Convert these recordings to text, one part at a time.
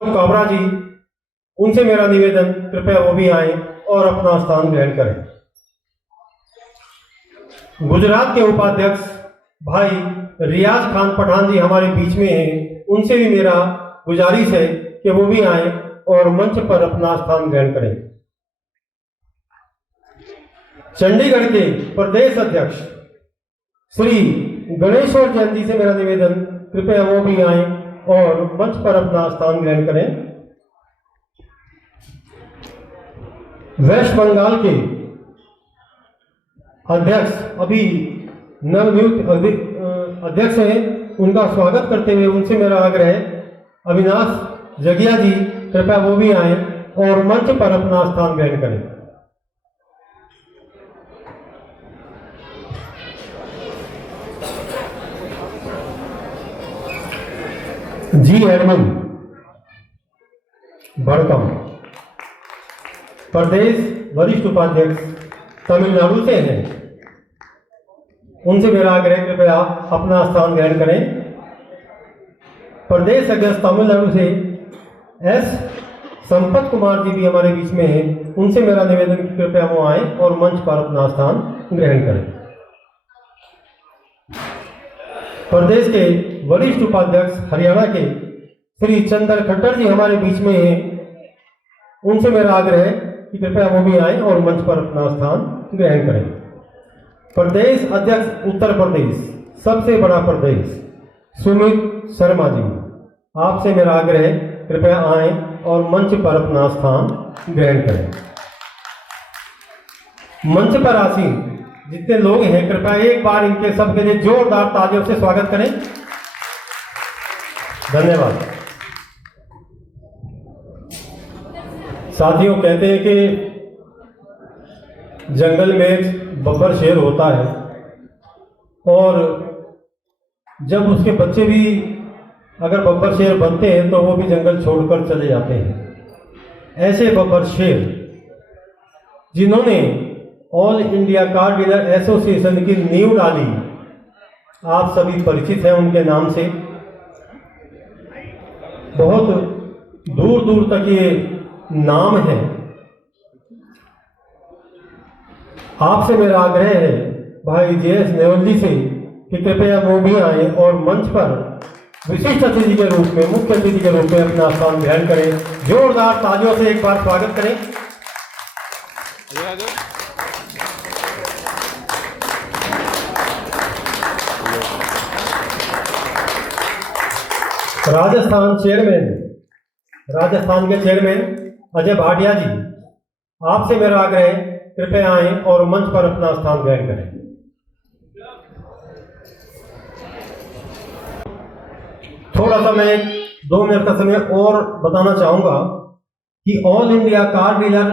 काबरा जी, उनसे मेरा निवेदन, कृपया वो भी आए और अपना स्थान ग्रहण करें। गुजरात के उपाध्यक्ष भाई रियाज खान पठान जी हमारे बीच में हैं, उनसे भी मेरा गुजारिश है कि वो भी आए और मंच पर अपना स्थान ग्रहण करें। चंडीगढ़ के प्रदेश अध्यक्ष श्री गणेश्वर जैन जी से मेरा निवेदन, कृपया वो भी आए और मंच पर अपना स्थान ग्रहण करें। वेस्ट बंगाल के अध्यक्ष, अभी नवनियुक्त अध्यक्ष हैं, उनका स्वागत करते हुए उनसे मेरा आग्रह है, अविनाश जगिया जी, कृपया वो भी आए और मंच पर अपना स्थान ग्रहण करें। जी एडमन भड़कम, प्रदेश वरिष्ठ उपाध्यक्ष, तमिलनाडु से हैं, उनसे मेरा आग्रह, कृपया अपना स्थान ग्रहण करें। प्रदेश अध्यक्ष तमिलनाडु से एस संपत कुमार जी भी हमारे बीच में हैं, उनसे मेरा निवेदन कि कृपया वो आए और मंच पर अपना स्थान ग्रहण करें। प्रदेश के वरिष्ठ उपाध्यक्ष हरियाणा के श्री चंदर खट्टर जी हमारे बीच में हैं, उनसे मेरा आग्रह है कि कृपया वो भी आए और मंच पर अपना स्थान ग्रहण करें। प्रदेश अध्यक्ष उत्तर प्रदेश, सबसे बड़ा प्रदेश, सुमित शर्मा जी, आपसे मेरा आग्रह है, कृपया आए और मंच पर अपना स्थान ग्रहण करें। मंच पर आसीन जितने लोग हैं, कृपया एक बार इनके सबके लिए जोरदार तालियों से स्वागत करें। धन्यवाद। साथियों, कहते हैं कि जंगल में एक बब्बर शेर होता है और जब उसके बच्चे भी अगर बब्बर शेर बनते हैं तो वो भी जंगल छोड़कर चले जाते हैं। ऐसे बब्बर शेर जिन्होंने all India car dealer association की नींव डाली, आप सभी परिचित हैं उनके नाम से। बहुत दूर दूर तक ये नाम है। आपसे मेरा आग्रह है भाई जेएस नेवल जी से कि कृपया वो भी आए और मंच पर विशिष्ट अतिथि के रूप में, मुख्य अतिथि के रूप में अपना स्थान ग्रहण करें। जोरदार तालियों से एक बार स्वागत करें। राजस्थान के चेयरमैन अजय भाटिया जी, आपसे मेरा आग्रह है, कृपया आए और मंच पर अपना स्थान ग्रहण करें। थोड़ा सा मैं 2 मिनट का समय और बताना चाहूंगा कि all India car dealer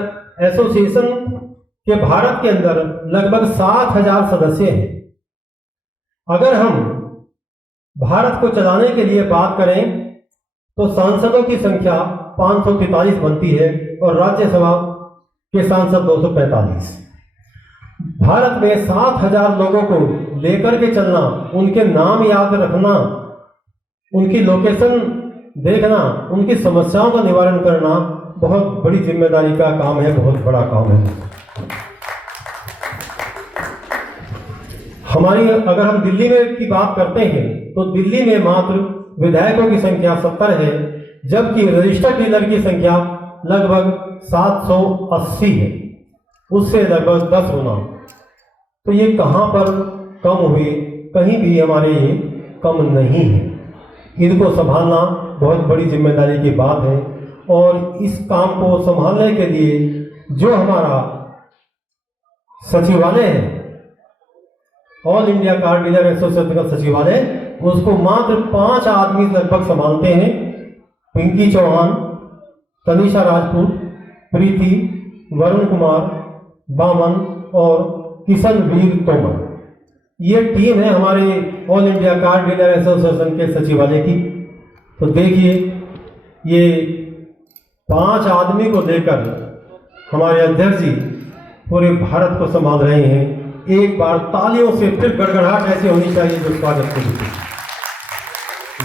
association के भारत के अंदर लगभग 7,000 सदस्य हैं। अगर हम भारत को चलाने के लिए बात करें तो सांसदों की संख्या 543 बनती है और राज्यसभा के सांसद 245। भारत में 7,000 लोगों को लेकर के चलना, उनके नाम याद रखना, उनकी लोकेशन देखना, उनकी समस्याओं का निवारण करना बहुत बड़ी जिम्मेदारी का काम है, बहुत बड़ा काम है। हमारी अगर हम दिल्ली में की बात करते हैं तो दिल्ली में मात्र विधायकों की संख्या 70 है, जबकि रजिस्टर्ड डीलर की संख्या लगभग 780 है, उससे लगभग 10 गुना। तो ये कहाँ पर कम हुए? कहीं भी हमारे ये कम नहीं है। इनको संभालना बहुत बड़ी जिम्मेदारी की बात है और इस काम को संभालने के लिए जो हमारा सचिवालय है, all India car dealer association का सचिवालय, उसको मात्र 5 आदमी लगभग संभालते हैं। पिंकी चौहान, तनिषा राजपूत, प्रीति, वरुण कुमार, बामन और किशन वीर तोमर। ये टीम है हमारे all India car dealer association के सचिवालय की। तो देखिए, ये 5 आदमी को लेकर हमारे अध्यक्ष जी पूरे भारत को संभाल रहे हैं। एक बार तालियों से फिर गड़गड़ाहट ऐसी होनी चाहिए जो स्वागत को।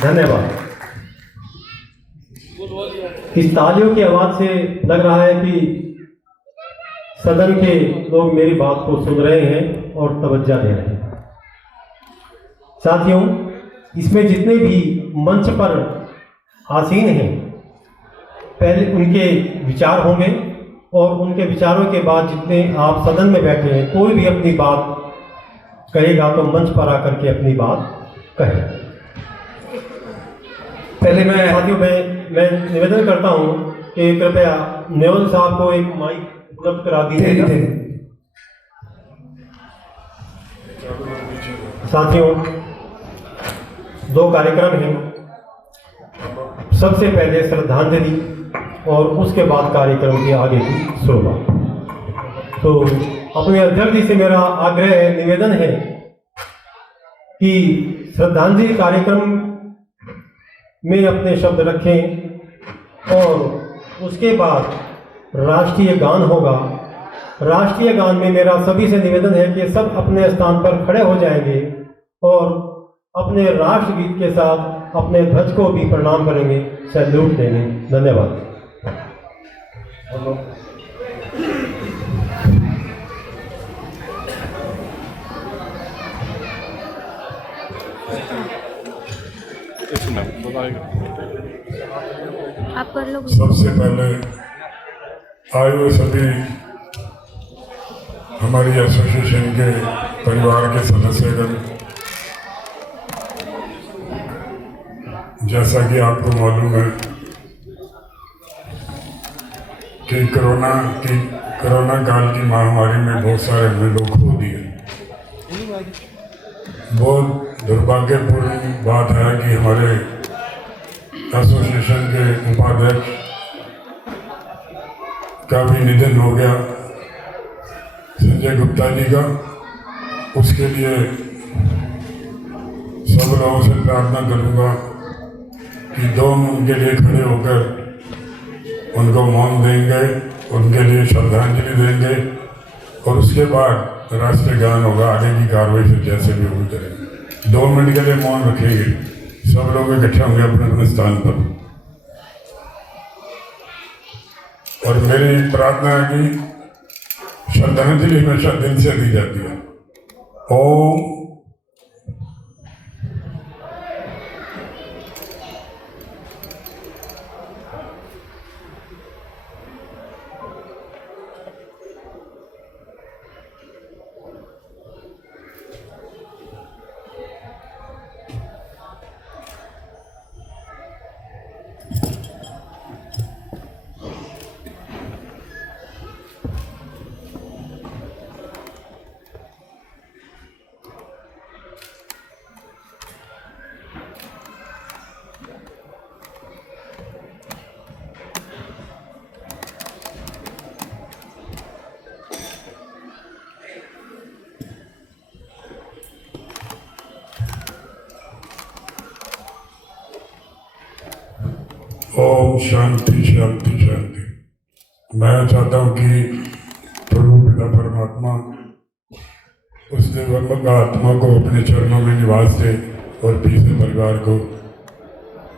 धन्यवाद। इस तालियों की आवाज़ से लग रहा है कि सदन के लोग मेरी बात को सुन रहे हैं और तवज्जो दे रहे हैं। साथियों, इसमें जितने भी मंच पर आसीन हैं, पहले उनके विचार होंगे और उनके विचारों के बाद जितने आप सदन में बैठे हैं, कोई भी अपनी बात कहेगा तो मंच पर आकर के अपनी बात कहे। पहले मैं साथियों मैं निवेदन करता हूं कि कृपया नेवल साहब को एक माइक उपलब्ध करा दीजिएगा। साथियों, 2 कार्यक्रम हैं। सबसे पहले श्रद्धांजलि और उसके बाद कार्यक्रम के आगे की शुरुआत। तो अपने अध्यक्ष जी से मेरा आग्रह निवेदन है कि श्रद्धांजलि कार्यक्रम में अपने शब्द रखें और उसके बाद राष्ट्रीय गान होगा। राष्ट्रीय गान में मेरा सभी से निवेदन है कि सब अपने स्थान पर खड़े हो जाएंगे और अपने राष्ट्रगीत के साथ अपने ध्वज को भी प्रणाम करेंगे, सैल्यूट देंगे। धन्यवाद। आप कर लो। सबसे पहले आए हुए सभी हमारी एसोसिएशन के परिवार के सदस्यगण, जैसा कि आपको मालूम है कि कोरोना काल की महामारी में बहुत सारे हमने लोग खो दिए। बहुत दुर्भाग्यपूर्ण बात है कि हमारे एसोसिएशन के उपाध्यक्ष का भी निधन हो गया, संजय गुप्ता जी का। उसके लिए सब लोगों से प्रार्थना करूंगा कि 2 उनके लिए खड़े होकर उनको मौन देंगे, उनके लिए श्रद्धांजलि देंगे और उसके बाद राष्ट्रीय गान होगा। आगे की कार्रवाई फिर जैसे भी होगी करेंगे। 2 मिनट के लिए मौन रखेंगे, सब लोग इकट्ठे होंगे अपने अपने स्थान पर। और मेरी प्रार्थना है कि श्रद्धांजलि हमेशा दिल से दी जाती है। ओम ओम शांति शांति शांति। मैं चाहता हूँ कि प्रभु पिता परमात्मा उस दिवंगत आत्मा को अपने चरणों में निवास दे और पीछे परिवार को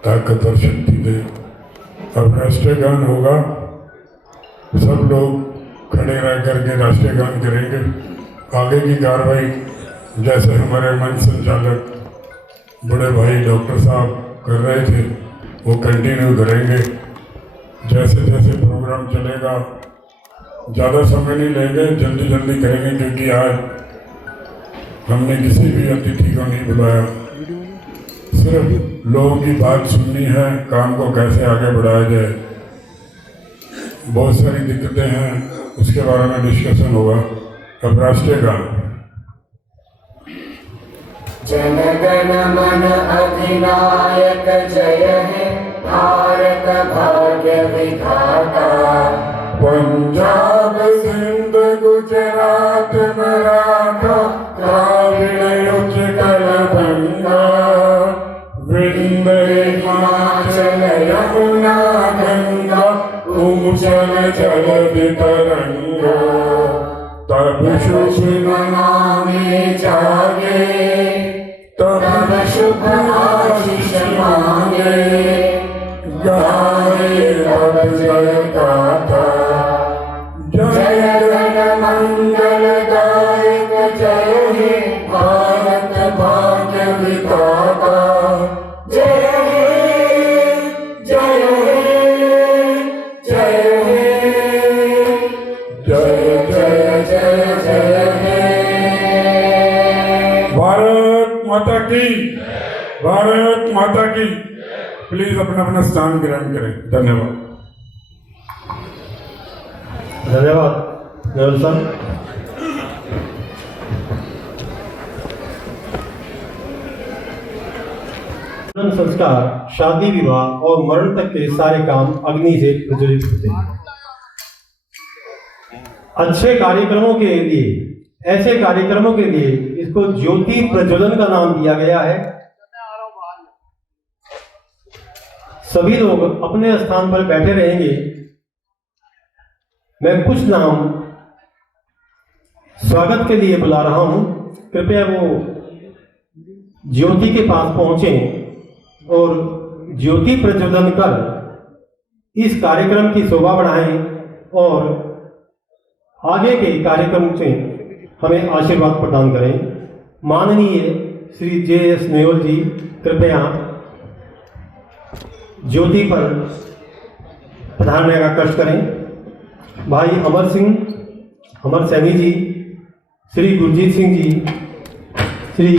ताकत और शक्ति दे। अब राष्ट्रीय गान होगा, सब लोग खड़े रह करके राष्ट्रीय गान करेंगे। आगे की कार्रवाई जैसे हमारे मंच संचालक बड़े भाई डॉक्टर साहब कर रहे थे वो कंटिन्यू करेंगे। जैसे जैसे प्रोग्राम चलेगा ज़्यादा समय नहीं लेंगे, जल्दी जल्दी करेंगे, क्योंकि आज हमने किसी भी अतिथि को नहीं बुलाया। सिर्फ लोगों की बात सुननी है, काम को कैसे आगे बढ़ाया जाए। बहुत सारी दिक्कतें हैं, उसके बारे में डिस्कशन होगा। अब राष्ट्रीय गान। जन गण मन अधिनायक जय है भारत भाग्य विधाता। पंजाब सिंध गुजरात मराठा द्राविड़ उत्कल बंगा, विंध्य हिमाचल यमुना गंगा, उमचल जलधि तरंगा। तब शुभ मनाने जागे, तब शुभ आशीष मांगे, गाए प्लीज अपना अपना स्थान ग्रहण करें। धन्यवाद। धन्यवाद नेवल सर। संस्कार, शादी विवाह और मरण तक के सारे काम अग्नि से प्रज्वलित होते हैं। अच्छे कार्यक्रमों के लिए, ऐसे कार्यक्रमों के लिए इसको ज्योति प्रज्वलन का नाम दिया गया है। सभी लोग अपने स्थान पर बैठे रहेंगे। मैं कुछ नाम स्वागत के लिए बुला रहा हूं, कृपया वो ज्योति के पास पहुंचे और ज्योति प्रज्वलन कर इस कार्यक्रम की शोभा बढ़ाएं और आगे के कार्यक्रम से हमें आशीर्वाद प्रदान करें। माननीय श्री JS नेवल जी कृपया ज्योति पर पधारने का कष्ट करें। भाई अमर सैनी जी, श्री गुरजीत सिंह जी, श्री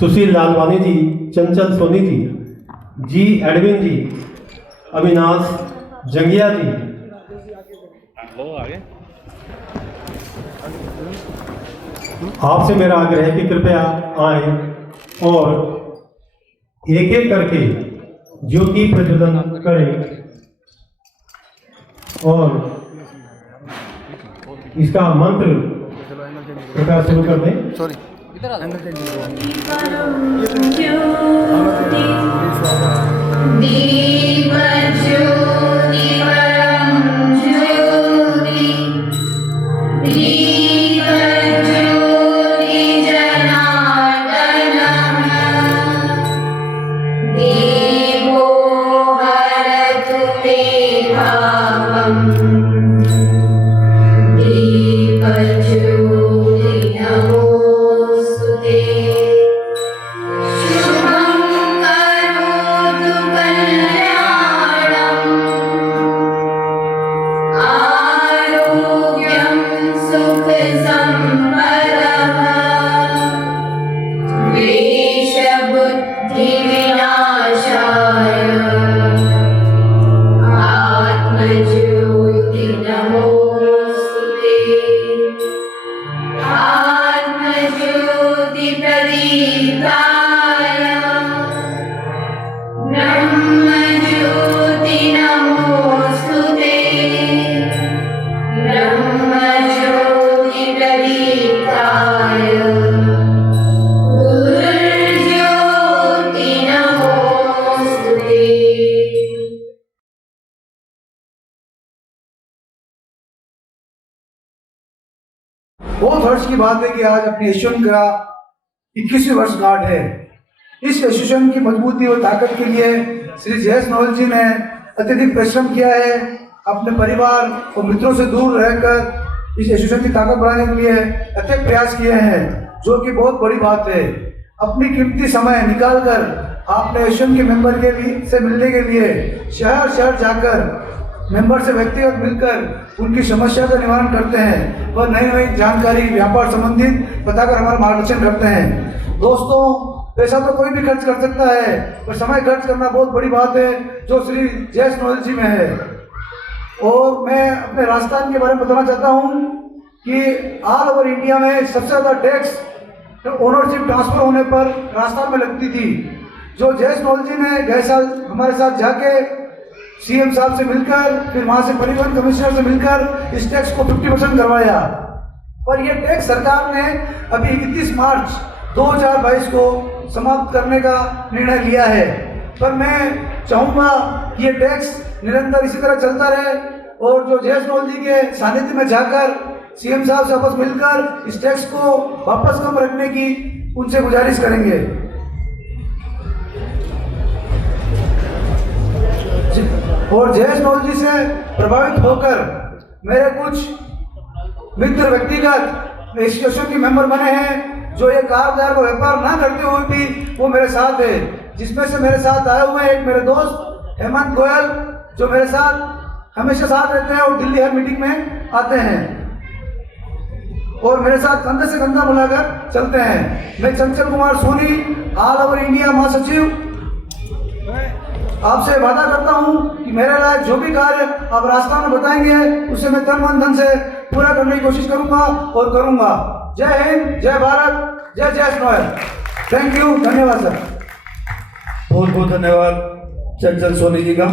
सुशील लालवानी जी, चंचल सोनी जी, एडविन जी, अविनाश जंगिया जी, आपसे मेरा आग्रह है कि कृपया आए और एक एक करके ज्योति प्रज्वलन करें और इसका मंत्र कृपया शुरू कर दें। बहुत हर्ष की बात है कि आज अपने एसोसिएशन का 21वीं वर्षगांठ है। इस एसोसिएशन की मजबूती और ताकत के लिए श्री JS नेवल जी ने अत्यधिक परिश्रम किया है। अपने परिवार और मित्रों से दूर रहकर इस एसोसिएशन की ताकत बढ़ाने के लिए अत्यधिक प्रयास किए हैं, जो कि बहुत बड़ी बात है। अपनी कीमती समय निकालकर आपने एसोसिएशन के मेंबर के लिए से मिलने के लिए शहर शहर जाकर मेंबर से व्यक्तिगत मिलकर उनकी समस्या का निवारण करते हैं और नई नई जानकारी व्यापार संबंधित बताकर हमारा मार्गदर्शन करते हैं। दोस्तों, पैसा तो कोई भी खर्च कर सकता है, पर समय खर्च करना बहुत बड़ी बात है, जो श्री JS नेवल जी में है। और मैं अपने राजस्थान के बारे में बताना चाहता हूँ कि ऑल ओवर इंडिया में सबसे ज़्यादा टैक्स ओनरशिप ट्रांसफर होने पर राजस्थान में लगती थी। जो JS नेवल जी ने गए साल हमारे साथ जाके CM साहब से मिलकर, फिर वहाँ से परिवहन कमिश्नर से मिलकर इस टैक्स को 50% करवाया। पर यह टैक्स सरकार ने अभी 31 मार्च 2022 को समाप्त करने का निर्णय लिया है। पर मैं चाहूँगा कि ये टैक्स निरंतर इसी तरह चलता रहे और जो JS नेवल जी के सानिध्य में जाकर CM साहब से वापस मिलकर इस टैक्स को वापस कम रखने की उनसे गुजारिश करेंगे। और JS नेवल जी से प्रभावित होकर मेरे कुछ मित्र व्यक्तिगत एसोसिएशन के मेंबर बने हैं, जो ये कारोबार को व्यापार ना करते हुए भी वो मेरे साथ है। जिसमें से मेरे साथ आए हुए एक मेरे दोस्त हेमंत गोयल, जो मेरे साथ हमेशा साथ रहते हैं और दिल्ली हर मीटिंग में आते हैं और मेरे साथ कंधे से कंधा मिलाकर चलते हैं। मैं Chanchal Kumar Soni, all over India महासचिव आपसे वादा करता हूँ कि मेरे लायक जो भी कार्य आप रास्ता में बताएंगे उसे मैं तन मन धन से पूरा करने की कोशिश करूंगा और करूंगा। जय हिंद, जय भारत, जय जय नोएल। थैंक यू, धन्यवाद सर। बहुत बहुत धन्यवाद चंचल सोनी जी का,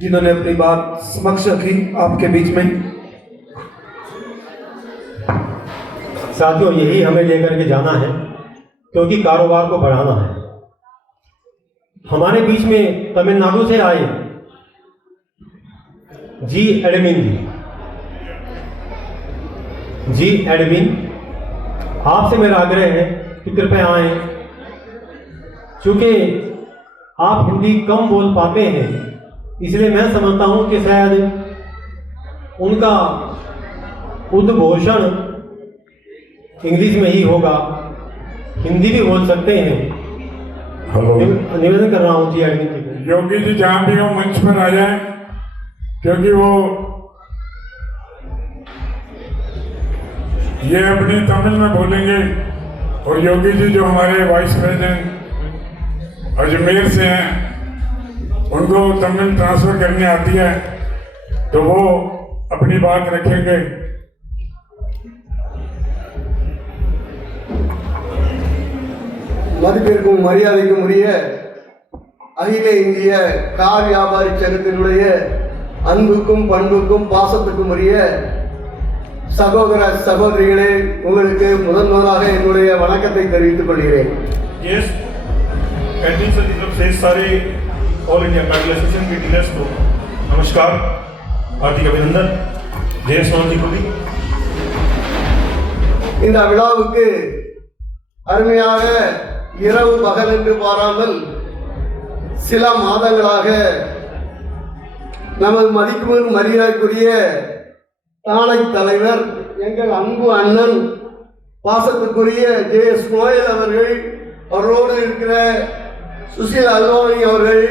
जिन्होंने अपनी बात समक्ष रखी आपके बीच में। साथियों, यही हमें लेकर के जाना है, क्योंकि कारोबार को बढ़ाना है। हमारे बीच में तमिलनाडु से आए जी एडविन, आपसे मेरा आग्रह है कि कृपया आए। चूंकि आप हिंदी कम बोल पाते हैं, इसलिए मैं समझता हूं कि शायद उनका उद्घोषण इंग्लिश में ही होगा। हिंदी भी बोल सकते हैं। हेलो, निवेदन कर रहा हूँ जी एडमिन जी को। योगी जी जहाँ भी हो मंच पर आ जाए, क्योंकि वो ये अपनी तमिल में बोलेंगे और योगी जी जो हमारे वाइस प्रेसिडेंट अजमेर से हैं, उनको तमिल ट्रांसफर करने आती है, तो वो अपनी बात रखेंगे। மதிப்பிற்கும் மரியாதைக்கும் உரிய அகில இந்திய கார் வியாபாரி சங்கத்தினுடைய அன்புக்கும் பண்புக்கும் பாசத்துக்கும் உரிய சகோதர சகோதரிகளே, உங்களுக்கு முதலாக என்னுடைய வணக்கத்தை தெரிவித்துக் கொள்கிறேன்। यस, एडमिन सर की तरफ से सारे ऑल इंडिया कार्ड एसोसिएशन के डीलर्स को नमस्कार, हार्दिक अभिनंदन। जय सोन जी को भी இந்த விழாவுக்கு அருமையாக இரவு பகல் என்று பாராமல் சில மாதங்களாக நமது மதிக்கும் மரியாதைக்குரிய தானை தலைவர் எங்கள் அன்பு அண்ணன் பாசத்துக்குரிய ஜே.எஸ். நோயல் அவர்கள், அவரோடு இருக்கிற சுசில் அல்வானி அவர்கள்,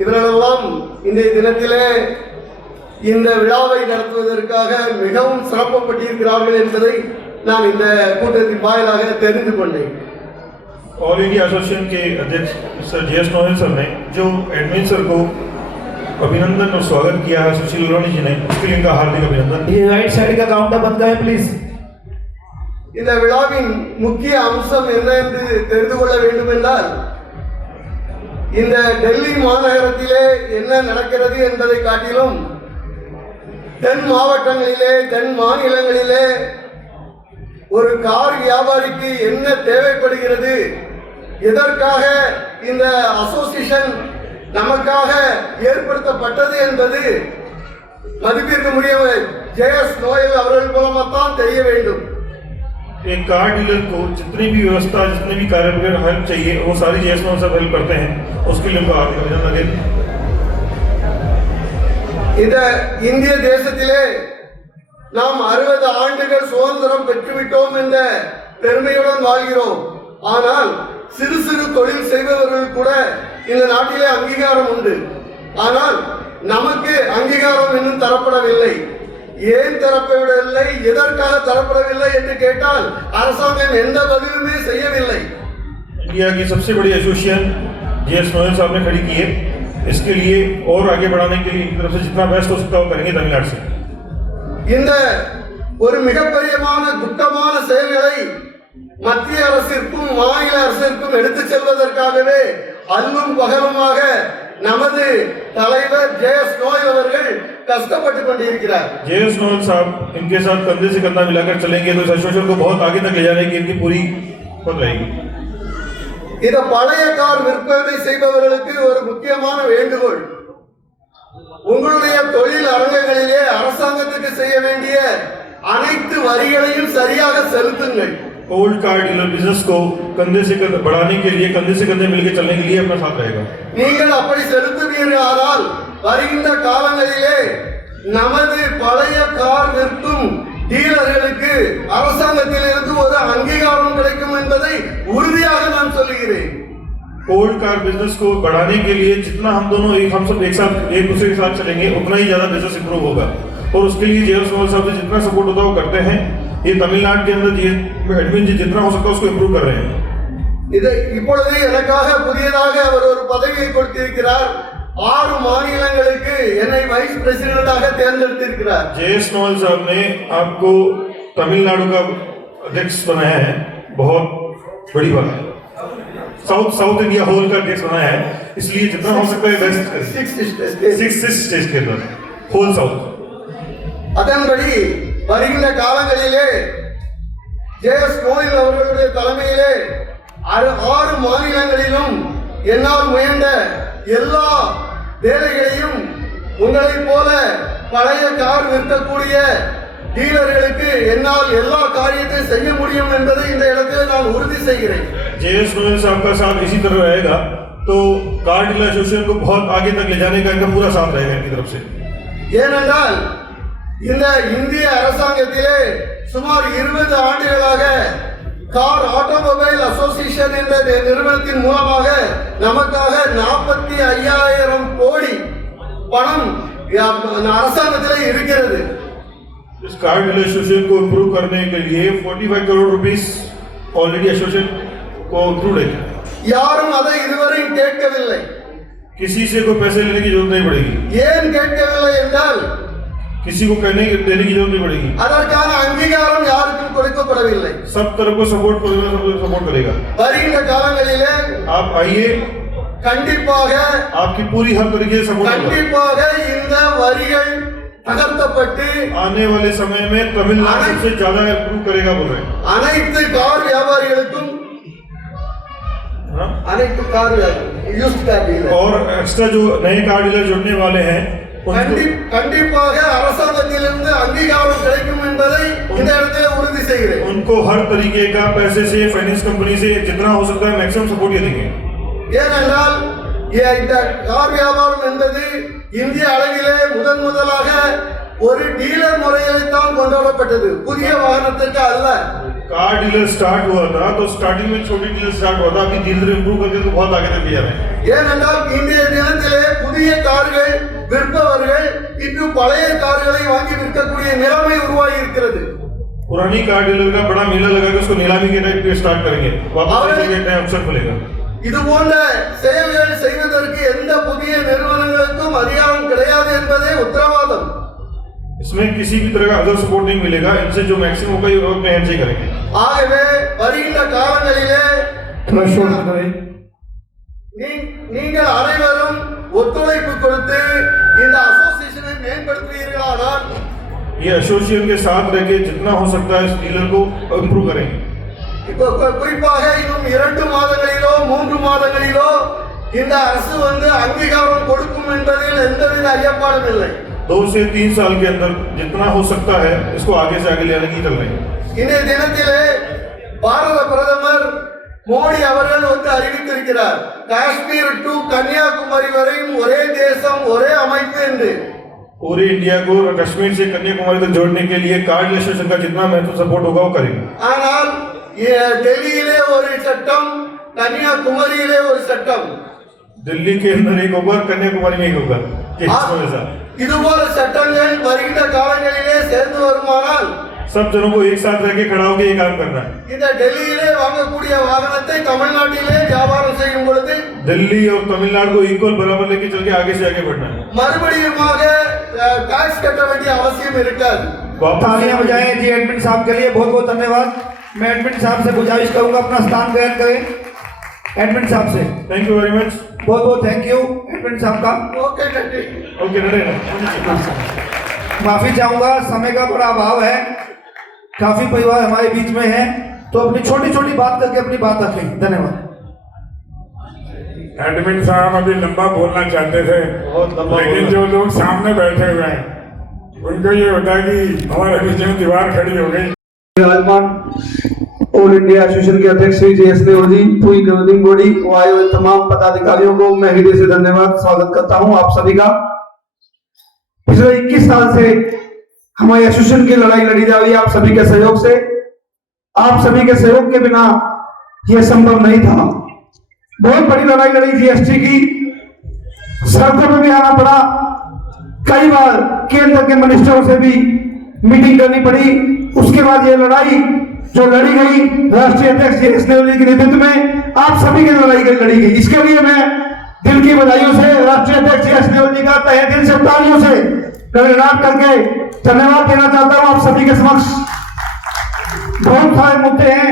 இவர்களெல்லாம் இன்றைய தினத்திலே இந்த விழாவை நடத்துவதற்காக மிகவும் சிறப்பப்பட்டிருக்கிறார்கள் என்பதை நான் இந்த கூட்டத்தின் வாயிலாக தெரிந்து கொண்டேன்। ऑल इंडिया एसोसिएशन के अध्यक्ष सर जे.एस. नोएल सर ने जो एडमिन सर को अभिनंदन और स्वागत किया है सुशील अल्वानी जी ने, उसके लिए इनका हार्दिक अभिनंदन। ये राइट साइड का काउंटर बंद है प्लीज। இந்த விழாவின் முக்கிய அம்சம் என்ன என்று தெரிந்து கொள்ள வேண்டும் என்றால், இந்த டெல்லி மாநகரத்திலே என்ன நடக்கிறது என்பதை காட்டிலும் தென் மாவட்டங்களிலே, தென் மாநிலங்களிலே ஒரு கார் வியாபாரிக்கு என்ன தேவைப்படுகிறது, எதற்காக இந்த அசோசியேஷன் நமக்காக ஏற்படுத்தப்பட்டது என்பது மதிப்பிற்குரிய ஜே.எஸ். நோயல் அவர்கள் மூலமாகத்தான் தெரிய வேண்டும்। एक कार डीलर को जितनी भी व्यवस्था, जितने भी कार्य वगैरह हेल्प चाहिए, वो सारी जे.एस. नोएल सब हेल्प करते हैं, उसके लिए उनका हार्दिक अभिनंदन। இந்த இந்திய தேசத்திலே நாம் 60 ஆண்டுகள் சுதந்திரம் பெற்றுவிட்டோம் என்ற பெருமையுடன் வாழ்கிறோம்। ஆனால் சிறு சிறு தொழில் செய்பவர்கள் கூட இந்த நாட்டிலே அங்கீகாரம் உண்டு, ஆனால் நமக்கு அங்கீகாரம் இன்னும் தரப்படவில்லை। ஏன் தரப்படவில்லை, எதற்காக தரப்படவில்லை என்று கேட்டால் அரசாங்கம் எந்த பதிலுமே செய்யவில்லை। इंडिया की सबसे बड़ी एसोसिएशन जे.एस. नोएल साहब ने खड़ी की है, इसके लिए और आगे बढ़ाने के लिए इनकी तरफ से जितना बेस्ट हो सकता है वो करेंगे तमिलनाडु से। இந்த ஒரு மிகப்பெரியமான துக்கமான செயல்களை மத்திய அரசிற்கும் மாநில அரசிற்கும் எடுத்துச் செல்வதற்காகவே அல்லும் பகலுமாக நமது தலைவர் जे.एस. நோயல் அவர்கள் கஷ்டப்பட்டு கொண்டிருக்கிறார்। जे.एस. नोएल साहब इनके साथ कंधे से कंधा मिलाकर चलेंगे तो इस एसोसिएशन को बहुत आगे तक ले जाने की इनकी पूरी पद रहेगी। இந்த பழைய கார் விற்பனை செய்பவர்களுக்கு ஒரு முக்கியமான வேண்டுகோள், உங்களுடைய தொழில் அரங்கங்களிலே அரசாங்கத்துக்கு செய்ய வேண்டிய அனைத்து வரிகளையும் சரியாக செலுத்துங்கள்। ओल्ड कार डीलर बिजनेस को कंधे से कंधे बढ़ाने के लिए, कंधे से कंधे मिलकर चलने के लिए अपना साथ रहेगा। நீங்கள் அப்படி செலுத்துவீர்களானால் வருகின்ற காலங்களிலே நமது பழைய கார் விற்கும் டீலர்களுக்கு அரசாங்கத்திலிருந்து ஒரு அங்கீகாரம் கிடைக்கும் என்பதை உறுதியாக நான் சொல்லுகிறேன்। ओल्ड कार बिजनेस को बढ़ाने के लिए जितना हम दोनों हम सब एक साथ एक दूसरे के साथ चलेंगे, उतना ही ज्यादा बिजनेस इंप्रूव होगा। और उसके लिए जे.एस. नोएल साहब से जितना सपोर्ट होता है वो करते हैं। ये तमिलनाडु के अंदर एडमिन जी जितना हो सकता है उसको इम्प्रूव कर रहे हैं। இதை இப்பொழுது எனக்காக புதியதாக அவர் ஒரு பதவியை கொடுத்திருக்கிறார்। 6 மாநிலங்களுக்கு என்னை வைஸ் பிரசிடென்டாக தேர்ந்தெடுத்திருக்கிறார். जयेश नोएल साहब ने आपको तमिलनाडु का अध्यक्ष बनाया है, बहुत बड़ी बात है। साउथ इंडिया होल का अध्यक्ष बनाया है, इसलिए जितना हो सकता है बेस्ट करें। 6 स्टेट के अंदर होल साउथ। அதன்படி வருகின்ற காலங்களிலே ஜேஎஸ் நோயல் அவர்களுடைய தலைமையிலே 6 மாநிலங்களிலும் என்னால் முயன்ற எல்லா வேலைகளையும் உங்களைப் போல பழைய கார் விற்கக்கூடிய டீலர்களுக்கு என்னால் எல்லா காரியத்தையும் செய்ய முடியும் என்பதை இந்த இடத்தில் நான் உறுதி செய்கிறேன். जेएस नोएल साहब का साथ इसी तरह रहेगा तो कार डीलर एसोसिएशन को बहुत आगे तक ले जाने का इनका पूरा साथ रहेगा इनकी तरफ से। ஏனென்றால் இந்த இந்திய அரசாங்கத்திலே சுமார் 20 ஆண்டுகளாக கார் ஆட்டோமொபைல் அசோசியேஷன் என்ற நிறுவனத்தின் மூலமாக நமக்காக 45,000 கோடி பணம் அரசாங்கத்திலே இருக்கிறது. इस कार डीलर एसोसिएशन को इम्प्रूव करने के लिए 45 करोड़ रुपीस ऑलरेडी एसोसिएशन को अप्रूव है। யாரும் அதை இதுவரை கேட்கவில்லை. किसी से कोई पैसे लेने की जरूरत नहीं पड़ेगी। ஏன் கேட்கவில்லை என்றால் किसी को कहने देने की जरूरत नहीं पड़ेगी। அதற்கான அங்கீகாரம் யாருக்கும் கொடுக்கப்படவில்லை. सब तरफ को सपोर्ट करेगा। வருகின்ற காலங்களிலே आप आइए, கண்டிப்பாக आपकी पूरी हर तरीके से सपोर्ट करेगा। கண்டிப்பாக இந்த வரிகள் தகர்த்தப்பட்டு आने वाले समय में तमिलनाडु सबसे ज्यादा इम्प्रूव करेगा बोल रहे हैं। அனைத்து கார் வியாபாரிகளுக்கும் हाँ? அனைத்து கார் யூஸ்ட் கார் டீலர் और एक्स्ट्रा जो नए कार डीलर जुड़ने वाले हैं उनको கண்டிப்பாக அரசாங்கத்திலிருந்து அங்கீகாரம் கிடைக்கும் என்பதை இந்த இடத்தில் உறுதி செய்கிறேன். उनको हर तरीके का पैसे से फाइनेंस कंपनी से जितना हो सकता है मैक्सिमम सपोर्ट ये देंगे। ஏனென்றால் இந்த கார் வியாபாரம் என்பது இந்திய அளவிலே முதலாக ஒரு டீலர் முறையில் தான் கொண்டாடப்பட்டது, புதிய வாகனத்திற்கு அல்ல. कार डीलर स्टार्ट हुआ था तो स्टार्टिंग में छोटी डीलर स्टार्ट हुआ था, अभी धीरे धीरे इम्प्रूव करके तो बहुत आगे तक ले जा रहे हैं। ஏனென்றால் இந்திய தினத்திலே புதிய கார்கள் விற்பவர்கள் இன்னும் பழைய கார்களை வாங்கி விற்கக்கூடிய நிலைமை உருவாகி இருக்கிறது. पुरानी कार डीलर का बड़ा मेला लगा के उसको नीलामी के टाइप स्टार्ट करेंगे, वापस अवसर खुलेगा। இது போன்ற செயல்கள் செய்வதற்கு எந்த புதிய நிறுவனங்களுக்கும் அதிகாரம் கிடையாது என்பதே உத்தரவாதம். इसमें किसी भी तरह का अदर सपोर्ट नहीं मिलेगा, इनसे जो मैक्सिमम होगा ये अपने हैंड से ही करेंगे। ஆகவே வருகின்ற காலங்களிலே थ्रेशोल्ड करें। நீங்கள் அனைவரும் ஒத்துழைப்பு கொடுத்து இந்த அசோசியேஷனை மேம்படுத்துவீர்களானால் ये एसोसिएशन के साथ रह के जितना हो सकता है इस डीलर को इम्प्रूव करेंगे। இப்போ குறிப்பாக இன்னும் 2 மாதங்களிலோ 3 மாதங்களிலோ இந்த அரசு அங்கீகாரம் கொடுக்கும் என்பதில் எந்தவித ஐயப்பாடும் இல்லை. 2 से 3 साल के अंदर जितना हो सकता है इसको आगे से आगे ले जाने की चल रही है। இன்றைய தினத்திலே பாரத பிரதமர் மோடி அவர்கள் அறிவித்திருக்கிறார், காஷ்மீர் டு கன்னியாகுமரி வரையும் ஒரே தேசம் ஒரே அமைப்பு என்று। पूरे इंडिया को कश्मीर से कन्याकुमारी तक जोड़ने के लिए कार डीलर एसोसिएशन का जितना महत्व सपोर्ट होगा वो करेंगे। ஆனால் டெல்லியிலே ஒரு சட்டம், கன்னியாகுமரியிலே ஒரு சட்டம், दिल्ली के अंदर एक होगा और कन्याकुमारी में एक होगा। இதுபோல சட்டங்கள் வருகின்ற காலங்களிலே சேர்ந்து வருமானால் सब जनों को एक साथ रह के खड़ा होकर ये काम करना है। இந்த டெல்லியிலே வாங்கக்கூடிய வாகனத்தை தமிழ்நாட்டிலே வியாபாரம் செய்யும் பொழுது दिल्ली और तमिलनाडु को इक्वल बराबर लेके चल के आगे से आगे बढ़ना है। மறுபடியுமாக டாக்ஸ் கட்ட வேண்டிய அவசியம் இருக்காது। तालियां बजाएं जी एडमिन साहब के लिए, बहुत बहुत धन्यवाद। मैं एडमिन साहब से गुजारिश करूंगा अपना स्थान ग्रहण करें। एडमिन साहब से थैंक यू वेरी मच। बहुत बहुत थैंक यू एडमिन साहब का। ओके नंदी। ओके नरेंद्र, माफी चाहूंगा, समय का बड़ा अभाव है, काफी परिवार हमारे बीच में है, तो अपनी छोटी छोटी बात करके अपनी बात रखें। धन्यवाद। एडमिन साहब अभी लंबा बोलना चाहते थे, लेकिन जो लोग सामने बैठे हुए हैं उनको ये होता है कि हमारे बीच में दीवार खड़ी हो गई। विराजमान ऑल इंडिया एसोसिएशन के अध्यक्ष श्री जयेश नोएल जी, पूरी गवर्निंग बॉडी को आए हुए तमाम पदाधिकारियों को मैं हृदय से धन्यवाद स्वागत करता हूं आप सभी का। पिछले 21 साल से हमारे एसोसिएशन की लड़ाई लड़ी जा रही है आप सभी के सहयोग से। आप सभी के सहयोग के बिना यह संभव नहीं था। बहुत बड़ी लड़ाई लड़ी जीएसटी की, सड़कों में भी आना पड़ा, कई बार केंद्र के मिनिस्टरों से भी मीटिंग करनी पड़ी। उसके बाद ये लड़ाई जो लड़ी गई राष्ट्रीय अध्यक्ष जयेश नोएल जी के नेतृत्व में आप सभी की लड़ी गई। इसके लिए मैं दिल की बधाइयों से राष्ट्रीय अध्यक्ष यश नेवल जी का तहे दिल से तालियों से गणराज करके धन्यवाद देना चाहता हूं आप सभी के समक्ष। बहुत सारे मुद्दे हैं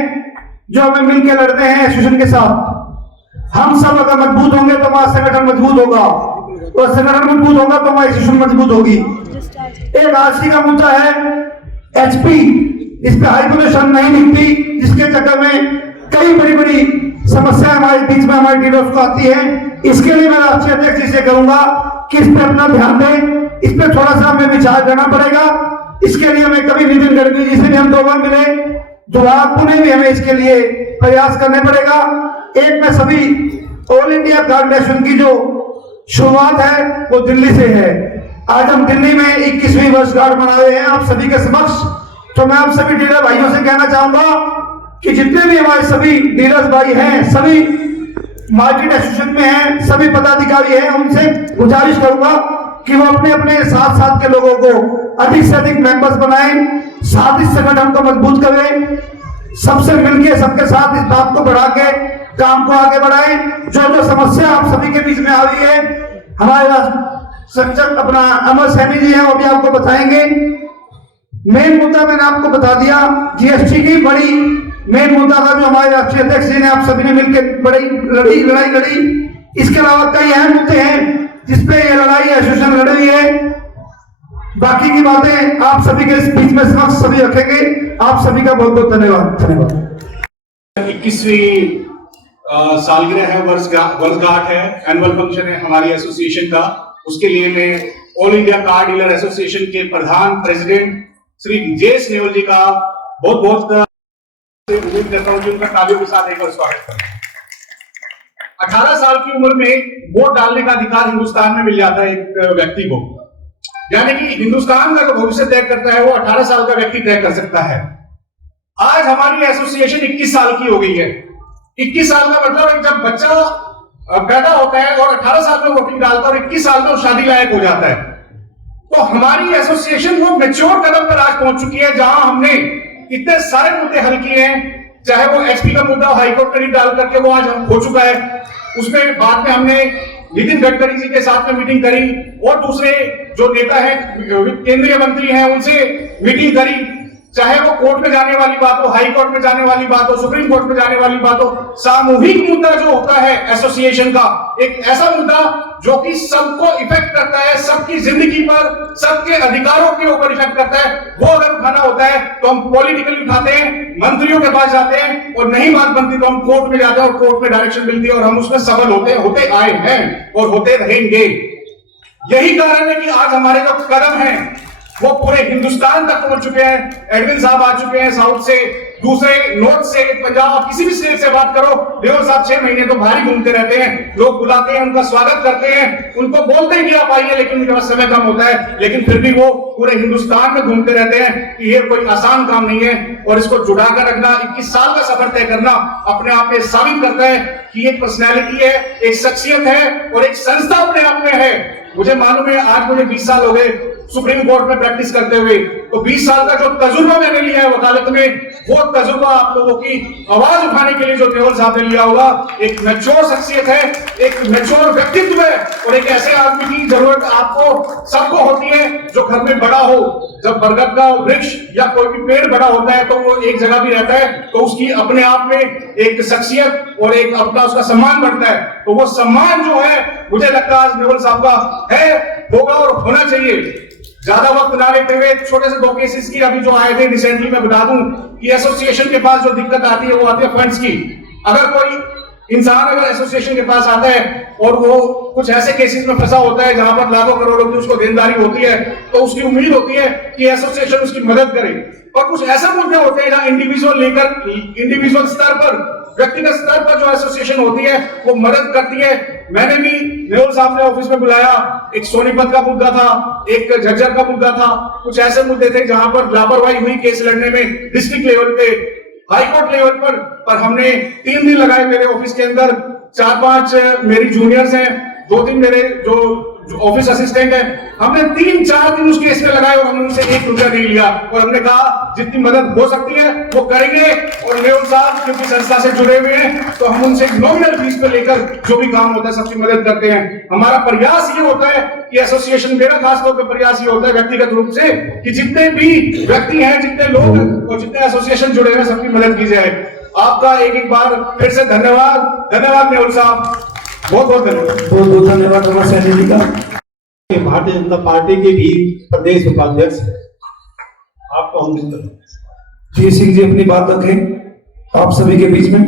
जो हमें मिलकर लड़ते हैं एसोसिएशन के साथ। हम सब अगर मजबूत होंगे तो हमारा संगठन मजबूत होगा, और संगठन मजबूत होगा तो हमारी एसोसिएशन मजबूत होगी। एक आरसी का मुद्दा है एचपी, इस पे हाई पोजीशन नहीं दिखती, जिसके चक्कर में कई बड़ी बड़ी समस्याएं हमारे बीच में हमारे डीलर्स को आती है। इसके लिए मैं राष्ट्रीय अध्यक्ष जी से कहूंगा कि इस पे अपना ध्यान दें, इस पे थोड़ा सा हमें विचार करना पड़ेगा। इसके लिए हमें कभी नितिन गडकरी जी से भी हम 2 बार मिले, दोबारा पुणे भी हमें इसके लिए प्रयास करने पड़ेगा। एक में सभी ऑल इंडिया कार्ड नेशन की जो शुरुआत है वो दिल्ली से है। आज हम दिल्ली में 21वीं वर्षगांठ मना रहे हैं आप सभी के समक्ष। तो मैं आप सभी डीलर भाइयों से कहना चाहूंगा कि जितने भी हमारे सभी डीलर्स भाई हैं, सभी मार्केट एसोसिएशन में हैं, सभी पदाधिकारी हैं, उनसे गुजारिश करूंगा कि वो अपने अपने साथ साथ के लोगों को अधिक से अधिक मेंबर्स बनाएं, साथ इस संगठन को मजबूत करें, सबसे मिलकर सबके साथ इस बात को बढ़ा के काम को आगे बढ़ाएं। जो जो समस्या आप सभी के बीच में आ रही है, हमारे संचालक अपना अमर सैनी जी हैं, वो भी आपको बताएंगे। मेन मुद्दा मैंने आपको बता दिया, जीएसटी की बड़ी मेन मुद्दा था जो हमारे राष्ट्रीय अध्यक्ष जी ने आप सभी ने मिलकर बड़ी लड़ाई लड़ी। इसके अलावा कई अहम मुद्दे हैं जिसपे ये लड़ाई एसोसिएशन लड़ रही है। बाकी की बातें आप सभी के इस बीच में समक्ष सभी रखेंगे। आप सभी का बहुत बहुत धन्यवाद। 21वीं सालगिरह है, वर्षगांठ है, एनुअल फंक्शन है हमारी एसोसिएशन का। उसके लिए मैं all India car dealer association के प्रधान प्रेसिडेंट श्री जेएस नेवल जी का बहुत बहुत उम्मीद करता हूं कि उनका तालियों के साथ एक बार स्वागत करें। 18 साल की उम्र में वोट डालने का अधिकार हिंदुस्तान में मिल जाता है एक व्यक्ति को, यानी कि हिंदुस्तान का जो भविष्य तय करता है वो 18 साल का व्यक्ति तय कर सकता है। आज हमारी एसोसिएशन 21 साल की हो गई है। 21 साल का मतलब है जब बच्चा पैदा होता है और 18 साल में वोटिंग डालता है और 21 साल में वो शादी लायक हो जाता है। तो हमारी एसोसिएशन वो मैच्योर कदम पर आज पहुंच चुकी है जहां हमने इतने सारे मुद्दे हल किए हैं, चाहे वो एचपी का मुद्दा हाईकोर्ट करीब डाल करके वो आज हो चुका है। उसमें बाद में हमने नितिन गडकरी जी के साथ में मीटिंग करी और दूसरे जो नेता हैं केंद्रीय मंत्री हैं उनसे मीटिंग करी, चाहे वो कोर्ट में जाने वाली बात हो, हाई कोर्ट में जाने वाली बात हो, सुप्रीम कोर्ट में जाने वाली बात हो। सामूहिक मुद्दा जो होता है एसोसिएशन का, एक ऐसा मुद्दा जो कि सबको इफेक्ट करता है, सबकी जिंदगी पर, सबके अधिकारों के ऊपर इफेक्ट करता है, वो अगर उठाना होता है तो हम पॉलिटिकली उठाते हैं, मंत्रियों के पास जाते हैं, और नहीं बात बनती तो हम कोर्ट में जाते हैं और कोर्ट में डायरेक्शन मिलती है और हम उसमें सफल होते आए हैं और होते रहेंगे। यही कारण है कि आज हमारे जो कदम हैं वो पूरे हिंदुस्तान तक पहुंच चुके हैं। एडविन साहब आ चुके हैं साउथ से, दूसरे नॉर्थ से, पंजाब, किसी भी स्टेट से बात करो, देवर साहब 6 महीने तो बाहर ही घूमते रहते हैं, लोग बुलाते हैं, उनका स्वागत करते हैं, उनको बोलते हैं कि आप आइए, लेकिन उनके पास समय कम होता है, लेकिन फिर भी वो पूरे हिंदुस्तान में घूमते रहते हैं। कि ये कोई आसान काम नहीं है और इसको जुड़ाकर रखना, 21 साल का सफर तय करना अपने आप में साबित करता है कि एक पर्सनैलिटी है, एक शख्सियत है और एक संस्था अपने आप में है। मुझे मालूम है आज मुझे 20 साल हो गए सुप्रीम कोर्ट में प्रैक्टिस करते हुए, तो 20 साल का जो तजुर्बा मैंने लिया है वकालत में, वो तजुर्बा आप लोगों की आवाज उठाने के लिए जो नेवल साहब ने लिया होगा, एक मैच्योर शख्सियत है, एक मैच्योर व्यक्तित्व है और एक ऐसे आदमी की जरूरत आपको सबको होती है जो घर में बड़ा हो। जब बरगद का वृक्ष या कोई भी पेड़ बड़ा होता है तो वो एक जगह भी रहता है तो उसकी अपने आप में एक शख्सियत और एक अपना उसका सम्मान बढ़ता है। तो वो सम्मान जो है मुझे लगता है आज नेवल साहब का है, होगा और होना चाहिए। ज्यादा वक्त ना लेते हुए छोटे से 2 केसेस की अभी जो आए थे रिसेंटली मैं बता दूं कि एसोसिएशन के पास जो दिक्कत आती है वो आती है फंड्स की। अगर कोई इंसान अगर एसोसिएशन के पास आता है और वो कुछ ऐसे केसेस में फंसा होता है जहां पर लाखों करोड़ों की उसको देनदारी होती है, तो उसकी उम्मीद होती है कि एसोसिएशन उसकी मदद करे। और कुछ ऐसे मुद्दे होते हैं जहां इंडिविजुअल स्तर पर, व्यक्तिगत स्तर पर जो एसोसिएशन होती है वो मदद करती है। मैंने भी नेवल साहब ने ऑफिस में बुलाया, एक सोनीपत का मुद्दा था, एक झज्जर का मुद्दा था, कुछ ऐसे मुद्दे थे जहां पर लापरवाही हुई केस लड़ने में डिस्ट्रिक्ट लेवल पे, हाई कोर्ट लेवल पर हमने 3 दिन लगाए मेरे ऑफिस के अंदर। 4-5 मेरी जूनियर्स हैं, 2-3 मेरे जो जो ऑफिस असिस्टेंट है, हमने 3-4 दिन उस केस पे लगाए और हमने उनसे 1 रुपया नहीं लिया और हमने कहा जितनी मदद हो सकती है वो करेंगे। और मेहुल साहब क्योंकि संस्था से जुड़े हुए हैं तो हम उनसे नॉमिनल फीस पे लेकर जो भी काम होता है सबकी मदद करते हैं। हमारा प्रयास ये होता है कि एसोसिएशन, मेरा खासतौर पर प्रयास ये होता है व्यक्तिगत रूप से कि जितने भी व्यक्ति हैं, जितने लोग और जितने एसोसिएशन जुड़े हैं सबकी मदद की जाए। आपका एक बार फिर से धन्यवाद मेहुल साहब, बहुत बहुत धन्यवाद। बहुत बहुत धन्यवाद रमेश सैनी जी का। भारतीय जनता पार्टी के भी प्रदेश उपाध्यक्ष आपको हम जी सिंह जी अपनी बात रखें आप सभी के बीच में।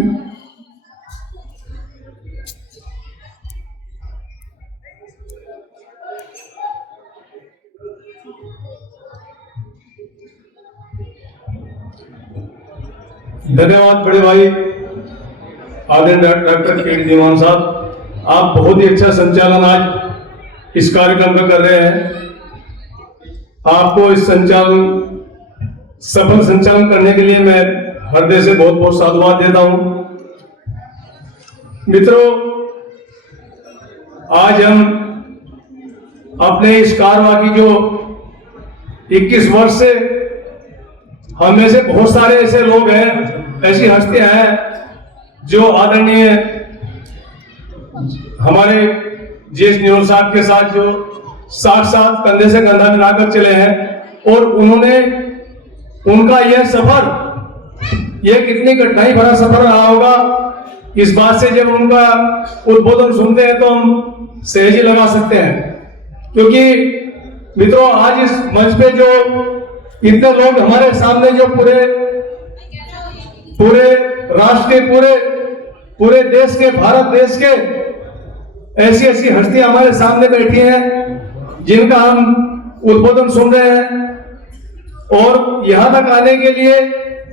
धन्यवाद बड़े भाई आदरणीय डॉक्टर के डी दीवान साहब, आप बहुत ही अच्छा संचालन आज इस कार्यक्रम का कर रहे हैं। आपको इस सफल संचालन करने के लिए मैं हृदय से बहुत बहुत साधुवाद देता हूं। मित्रों, आज हम अपने इस कारवां की जो 21 वर्ष से हम में से बहुत सारे ऐसे लोग हैं, ऐसी हस्तियां हैं जो आदरणीय हमारे जेएस न्योल साहब के साथ जो साथ कंधे से कंधा मिलाकर चले हैं और उनका यह सफर, यह कितनी कठिनाई भरा सफर रहा होगा, इस बात से जब उनका उद्बोधन सुनते हैं तो हम सहज ही लगा सकते हैं। क्योंकि मित्रों, आज इस मंच पे जो इतने लोग हमारे सामने, जो पूरे राष्ट्र के, पूरे देश के, भारत देश के ऐसी ऐसी हस्तियां हमारे सामने बैठी हैं जिनका हम उद्बोधन सुन रहे हैं। और यहां तक आने के लिए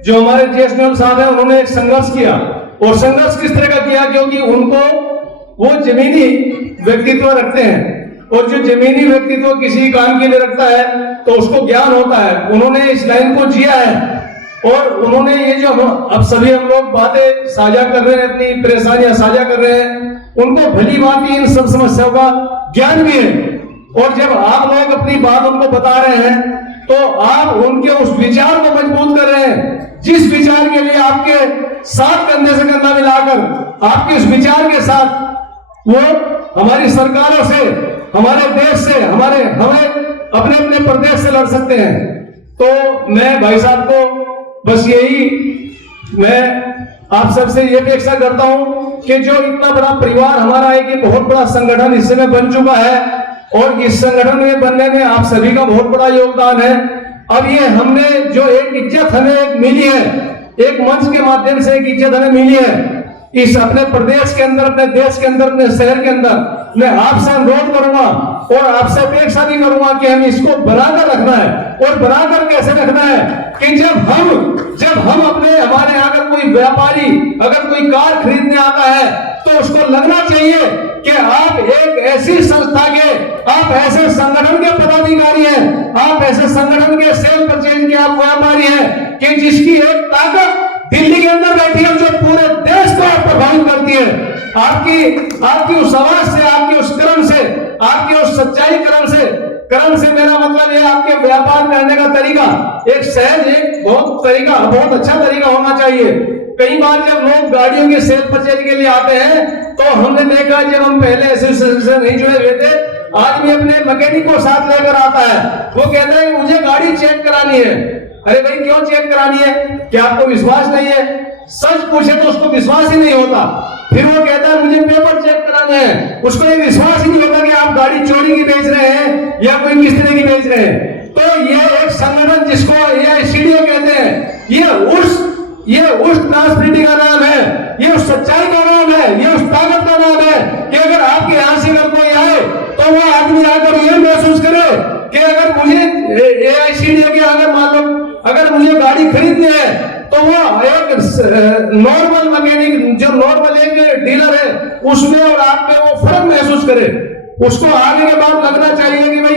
जो हमारे जेएस न्योल साहब हैं, उन्होंने एक संघर्ष किया। और संघर्ष किस तरह का किया? क्योंकि उनको वो जमीनी व्यक्तित्व रखते हैं और जो जमीनी व्यक्तित्व किसी काम के लिए रखता है तो उसको ज्ञान होता है। उन्होंने इस लाइन को जिया है और उन्होंने ये जो अब सभी हम लोग बातें साझा कर रहे हैं, अपनी परेशानियां साझा कर रहे हैं, उनको भली भांति इन सब समस्याओं का ज्ञान भी है। और जब आप लोग अपनी बात उनको बता रहे हैं तो आप उनके उस विचार को मजबूत कर रहे हैं, जिस विचार के लिए आपके साथ कंधे से कंधा मिलाकर, आपके उस विचार के साथ वो हमारी सरकारों से, हमारे देश से, हमें अपने अपने प्रदेश से लड़ सकते हैं। तो मैं भाई साहब को बस यही, मैं आप सबसे ये अपेक्षा करता हूं कि जो इतना बड़ा परिवार हमारा है, कि बहुत बड़ा संगठन इस समय बन चुका है और इस संगठन में बनने में आप सभी का बहुत बड़ा योगदान है। अब ये हमने जो एक इज्जत हमें एक मिली है, एक मंच के माध्यम से एक इज्जत हमें मिली है इस अपने प्रदेश के अंदर, अपने देश के अंदर, अपने शहर के अंदर, मैं आपसे अनुरोध करूंगा और आपसे अपेक्षा भी करूंगा कि हम इसको बनाकर रखना है। और बनाकर कैसे रखना है कि जब हम अपने, हमारे अगर कोई व्यापारी अगर कोई कार खरीदने आता है तो उसको लगना चाहिए कि आप एक ऐसी संस्था के, आप ऐसे संगठन के पदाधिकारी हैं, आप ऐसे संगठन के सेल परचेज के आप व्यापारी हैं कि जिसकी एक ताकत दिल्ली के अंदर बैठी है जो पूरे देश को प्रभावित करती है। आपकी उस आवाज से, आपकी उस कर्म से, आपकी उस सच्चाई कर्म से मेरा मतलब है आपके व्यापार करने का तरीका एक सहज, एक बहुत अच्छा तरीका होना चाहिए। कई बार जब लोग गाड़ियों के सेल परचेज के लिए आते हैं तो हमने देखा, जब हम पहले एसोसिएशन से नहीं जुड़े हुए थे, आदमी अपने मैकेनिक को साथ लेकर आता है, वो कहता है मुझे गाड़ी चेक करानी है। अरे भाई क्यों चेक करानी है? क्या आपको विश्वास नहीं है? सच पूछे तो उसको विश्वास ही नहीं होता। फिर वो कहता है मुझे पेपर चेक कराने हैं, उसको ये विश्वास ही नहीं होता कि आप गाड़ी चोरी की बेच रहे हैं या कोई किस तरह की बेच रहे हैं। तो ये एक संगठन जिसको AICDO कहते हैं, ये उस ट्रांसपेरेंसी का नाम है, ये उस सच्चाई का नाम है, ये उस ताकत का नाम है कि अगर आपके यहां से अगर कोई आए तो वो आदमी आकर ये महसूस करे कि अगर मुझे AICDO के अगर मुझे गाड़ी खरीदनी है तो वो एक नॉर्मल मैकेनिक, जो नॉर्मल एक डीलर है, उसमें और आप में वो फर्क महसूस करे। उसको आगे के बाद लगना चाहिए कि भाई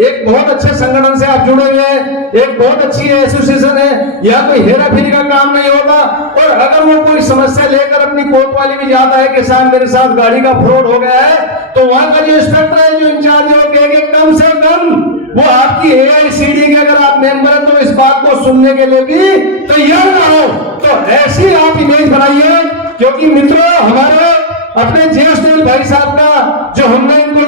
एक बहुत अच्छे संगठन से आप जुड़े हुए हैं, एक बहुत अच्छी एसोसिएशन है, यहाँ कोई हेरा फेरी का काम नहीं होता। और अगर वो कोई समस्या लेकर अपनी कोतवाली में जाता है कि साहब मेरे साथ गाड़ी का फ्रॉड हो गया है, तो वहां का जो इंस्पेक्टर है, जो इंचार्ज है, वो कहेंगे कम से कम वो आपकी AICD के अगर आप मेंबर हैं तो इस बात को सुनने के लिए भी तैयार ना हो। तो ऐसी आप इमेज बनाइए, क्योंकि मित्रों हमारे अपने JS भाई साहब का जो हमने इनको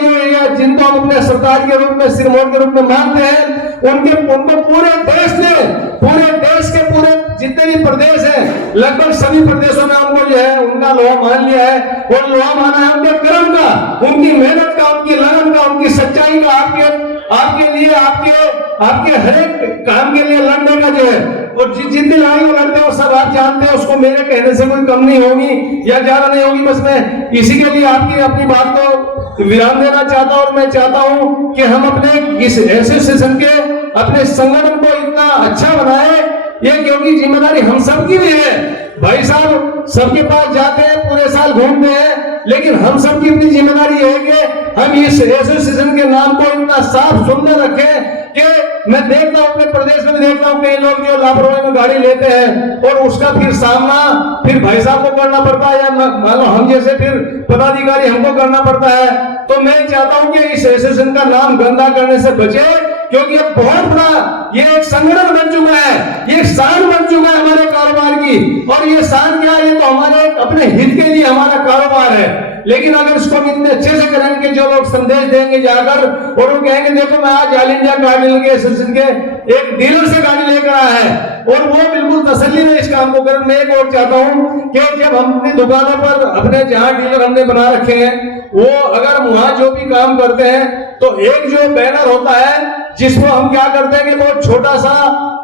जिनको हम अपने सरदार के रूप में, सिरमौर के रूप में मानते हैं, उनको पूरे देश के पूरे जितने भी प्रदेश हैं, लगभग सभी प्रदेशों में उनको जो है उनका लोहा मान लिया है। और लोहा माना है उनके कर्म का, उनकी मेहनत का, उनकी लगन का, उनकी सच्चाई का, आपके लिए आपके हर एक काम के लिए लड़ने का जो है, और जितनी लड़ाई वो लड़ते हो सब आप जानते हैं, उसको मेरे कहने से कोई कम नहीं होगी या ज्यादा नहीं होगी। बस मैं इसी के लिए आपकी अपनी बात को विराम देना चाहता हूं। और मैं चाहता हूं कि हम अपने इस एसोसिएशन के, अपने संगठन को इतना अच्छा बनाए, ये क्योंकि जिम्मेदारी हम सबकी भी है। भाई साहब सबके पास जाते हैं, पूरे साल घूमते हैं, लेकिन हम सबकी अपनी जिम्मेदारी है कि हम इस एसोसिएशन के नाम को इतना साफ सुंदर रखें कि मैं देखता हूं अपने प्रदेश में भी देखता हूं कई लोग जो लापरवाही में गाड़ी लेते हैं और उसका फिर सामना फिर भाई साहब को करना पड़ता है, या मान लो हम जैसे फिर पदाधिकारी हमको करना पड़ता है। तो मैं चाहता हूं कि इस एसोसिएशन का नाम गंदा करने से बचे, क्योंकि ये बहुत बड़ा ये एक संगठन बन चुका है, ये शान बन चुका है हमारे कारोबार की। और ये शान क्या है, ये तो हमारे अपने हित के लिए हमारा कारोबार है। लेकिन अगर इसको हम इतने अच्छे से करेंगे, जो लोग संदेश देंगे जाकर और वो कहेंगे देखो मैं आज ऑल इंडिया कार डीलर के एसोसिएशन के एक डीलर से गाड़ी लेकर आया है, और वो बिल्कुल तसल्ली में इस काम को करें। मैं एक और चाहता हूं कि जब हम अपनी दुकानों पर अपने जहां डीलर हमने बना रखे हैं, वो अगर वहां जो भी काम करते हैं तो एक जो बैनर होता है जिसको हम क्या करते हैं कि बहुत छोटा सा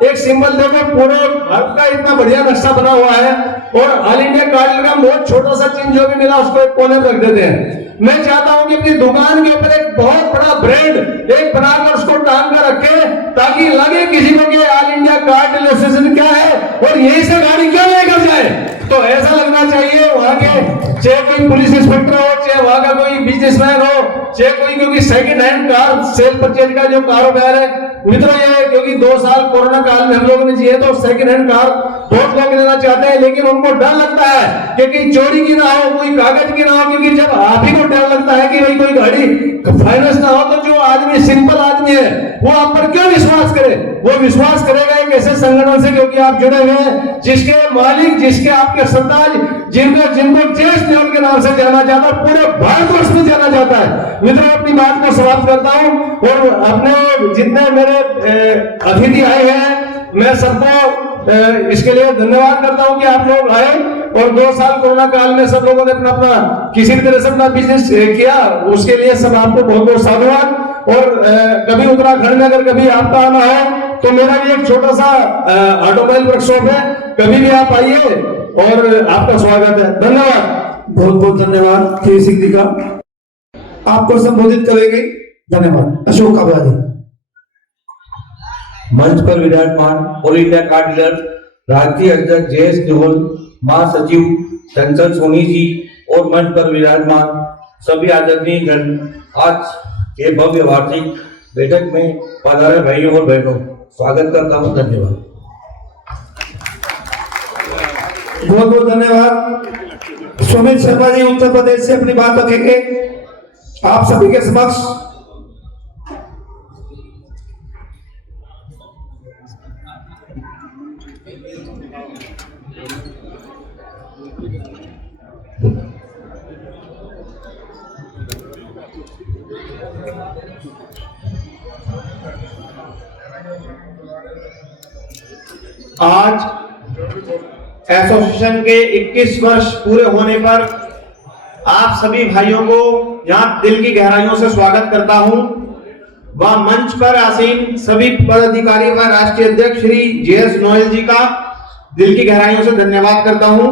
एक सिंबल देखो, पूरे भारत का इतना बढ़िया नक्शा बना हुआ है, और ऑल इंडिया कार डीलर का बहुत छोटा सा चिन्ह जो भी मिला उसको एक कोने में रख देते हैं। मैं चाहता हूं कि अपनी दुकान के ऊपर एक बहुत बड़ा ब्रांड एक बनाकर उसको टांग कर रखे, ताकि लगे किसी को कि all India car dealer association क्या है और यही से गाड़ी क्यों लेकर जाए। तो ऐसा लगना चाहिए वहां के, चाहे कोई पुलिस इंस्पेक्टर हो, चाहे वहां का कोई बिजनेसमैन हो, चाहे कोई, क्योंकि second hand car cell purchase का जो कारोबार है मित्रों, ये क्योंकि 2 साल कोरोना काल में हम लोगों ने जिए, तो सेकंड हैंड कार बहुत लोग लेना चाहते हैं, लेकिन उनको डर लगता है कि कहीं चोरी की ना हो, कोई कागज की ना हो। क्योंकि जब आप ही को डर लगता है कि भाई कोई गाड़ी फाइनेंस ना हो, तो जो आदमी सिंपल आदमी है वो आप पर क्यों विश्वास करे। वो विश्वास करेगा एक ऐसे संगठन से, क्योंकि आप जुड़े हुए हैं, जिसके मालिक, जिसके आपके सरदार, जिनको JS के नाम से जाना जाता है, पूरे भारतवर्ष में जाना जाता है। मित्रों अपनी बात को समाप्त करता हूं, और अपने जितने मेरे अतिथि आए हैं मैं सबको इसके लिए धन्यवाद करता हूं कि आप लोग आए, और 2 साल कोरोना काल में सब लोगों ने अपना किसी भी तरह से अपना बिजनेस किया, उसके लिए सब आपको बहुत बहुत साधुवाद। और कभी उत्तराखंड में अगर कभी आपका आना हो तो मेरा भी एक छोटा सा ऑटोमोबाइल वर्कशॉप है, कभी भी आप आइए और आपका स्वागत है। धन्यवाद, बहुत बहुत धन्यवाद के सिंह जी का। आपको संबोधित करेंगे, धन्यवाद, अशोक काबराजी। मंच पर विराजमान ऑल इंडिया कार डीलर राष्ट्रीय अध्यक्ष JS न्योल, महासचिव चंचल सोनी जी और मंच पर विराजमान सभी आदरणीय जन, आज के भव्य वार्षिक बैठक में पधारे भाइयों और बहनों, स्वागत करता हूं। धन्यवाद, बहुत बहुत धन्यवाद। सुमित शर्मा जी उत्तर प्रदेश से अपनी बात रखेंगे आप सभी के समक्ष। आज एसोसिएशन के 21 वर्ष पूरे होने पर आप सभी भाइयों को यहां दिल की गहराइयों से स्वागत करता हूं। वह मंच पर आसीन सभी पदाधिकारियों का राष्ट्रीय अध्यक्ष श्री JS नोएल जी का दिल की गहराइयों से धन्यवाद करता हूं।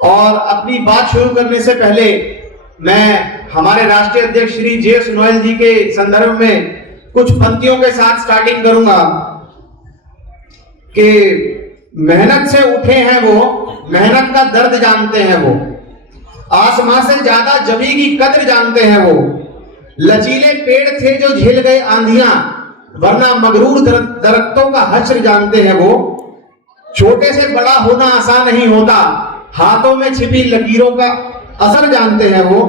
और अपनी बात शुरू करने से पहले मैं हमारे राष्ट्रीय अध्यक्ष श्री JS नोएल जी के संदर्भ में कुछ पंक्तियों के साथ स्टार्टिंग करूंगा कि मेहनत से उठे हैं वो, मेहनत का दर्द जानते हैं वो, आसमां से ज्यादा जमी की कद्र जानते हैं वो, लचीले पेड़ थे जो झेल गए आंधियां, वरना मगरूर दरख्तों का हश्र जानते हैं वो। छोटे से बड़ा होना आसान नहीं होता, हाथों में छिपी लकीरों का असर जानते हैं वो।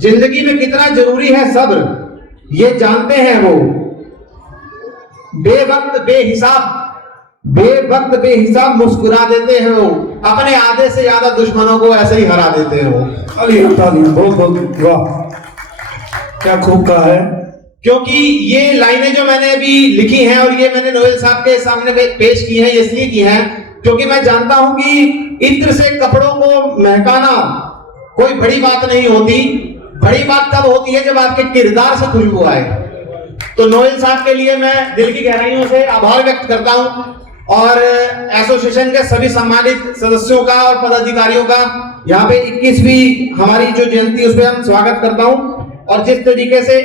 जिंदगी में कितना जरूरी है सब्र, ये जानते हैं वो। बेवक्त बेहिसाब मुस्कुरा देते हैं वो, अपने आधे से ज्यादा दुश्मनों को ऐसे ही हरा देते हैं वो। तालियां, बहुत बहुत वाह, क्या खूब कहा है। क्योंकि ये लाइनें जो मैंने अभी लिखी हैं और ये मैंने नोएल साहब के सामने पेश की हैं, इसलिए की हैं क्योंकि मैं जानता हूं कि इत्र से कपड़ों को महकाना कोई बड़ी बात नहीं होती। बड़ी बात तब होती है जब आपके किरदार से खुशबू आए। तो नोएल साहब के लिए मैं दिल की गहराइयों से आभार व्यक्त करता हूं और एसोसिएशन के सभी सम्मानित सदस्यों का और पदाधिकारियों का यहाँ पे 21वीं हमारी जो जयंती उस पर हम स्वागत करता हूं। और जिस तरीके से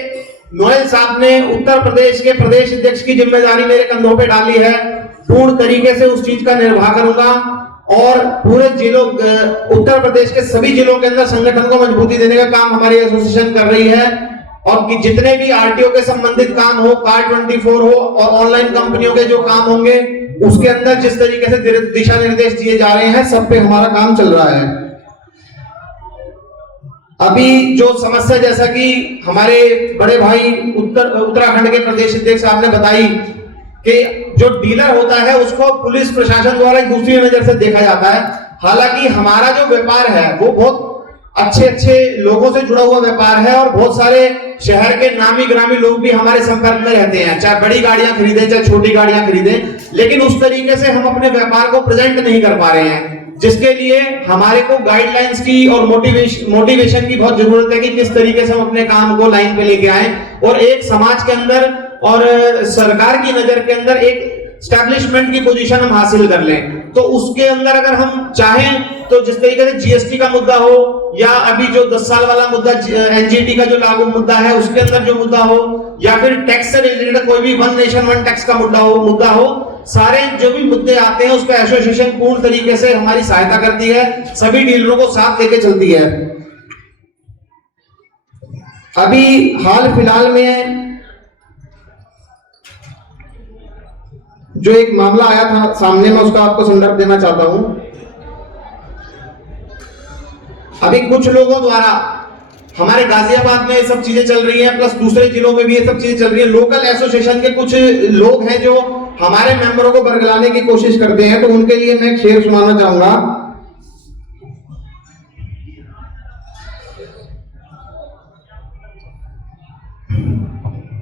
नोएल साहब ने उत्तर प्रदेश के प्रदेश अध्यक्ष की जिम्मेदारी मेरे कंधों पे डाली है, पूर्ण तरीके से उस चीज का निर्वाह करूंगा और पूरे जिलों उत्तर प्रदेश के सभी जिलों के अंदर संगठन को मजबूती देने का काम हमारी एसोसिएशन कर रही है। और कि जितने भी आरटीओ के संबंधित काम हो, कार24 हो और ऑनलाइन कंपनियों के जो काम होंगे उसके अंदर जिस तरीके से दिशा निर्देश दिए जा रहे हैं, सब पे हमारा काम चल रहा है। अभी जो समस्या जैसा कि हमारे बड़े भाई उत्तराखंड के प्रदेश अध्यक्ष साहब ने बताई कि जो डीलर होता है उसको पुलिस प्रशासन द्वारा एक दूसरी नजर से देखा जाता है। हालांकि हमारा जो व्यापार है वो बहुत अच्छे लोगों से जुड़ा हुआ व्यापार है और बहुत सारे शहर के नामी ग्रामी लोग भी हमारे संपर्क में रहते हैं, चाहे बड़ी गाड़ियां खरीदें चाहे छोटी गाड़ियां खरीदें, लेकिन उस तरीके से हम अपने व्यापार को प्रेजेंट नहीं कर पा रहे हैं, जिसके लिए हमारे को गाइडलाइंस की और मोटिवेशन की बहुत जरूरत है कि किस तरीके से हम अपने काम को लाइन पे लेके आए और एक समाज के अंदर और सरकार की नजर के अंदर एक स्टैब्लिशमेंट की पोजीशन हम हासिल कर लें। तो उसके अंदर अगर हम चाहें तो जिस तरीके से जीएसटी का मुद्दा हो या अभी जो 10 साल वाला मुद्दा एनजीटी का जो लागू मुद्दा है उसके अंदर जो मुद्दा हो या फिर टैक्स से रिलेटेड कोई भी वन नेशन वन टैक्स का मुद्दा हो, सारे जो भी मुद्दे आते हैं उसका एसोसिएशन पूर्ण तरीके से हमारी सहायता करती है, सभी डीलरों को साथ लेके चलती है। अभी हाल फिलहाल में जो एक मामला आया था सामने, में उसका आपको संदर्भ देना चाहता हूं। अभी कुछ लोगों द्वारा हमारे गाजियाबाद में ये सब चीजें चल रही हैं, प्लस दूसरे जिलों में भी ये सब चीजें चल रही हैं। लोकल एसोसिएशन के कुछ लोग हैं जो हमारे मेंबरों को बरगलाने की कोशिश करते हैं, तो उनके लिए मैं एक शेर सुनाना चाहूंगा।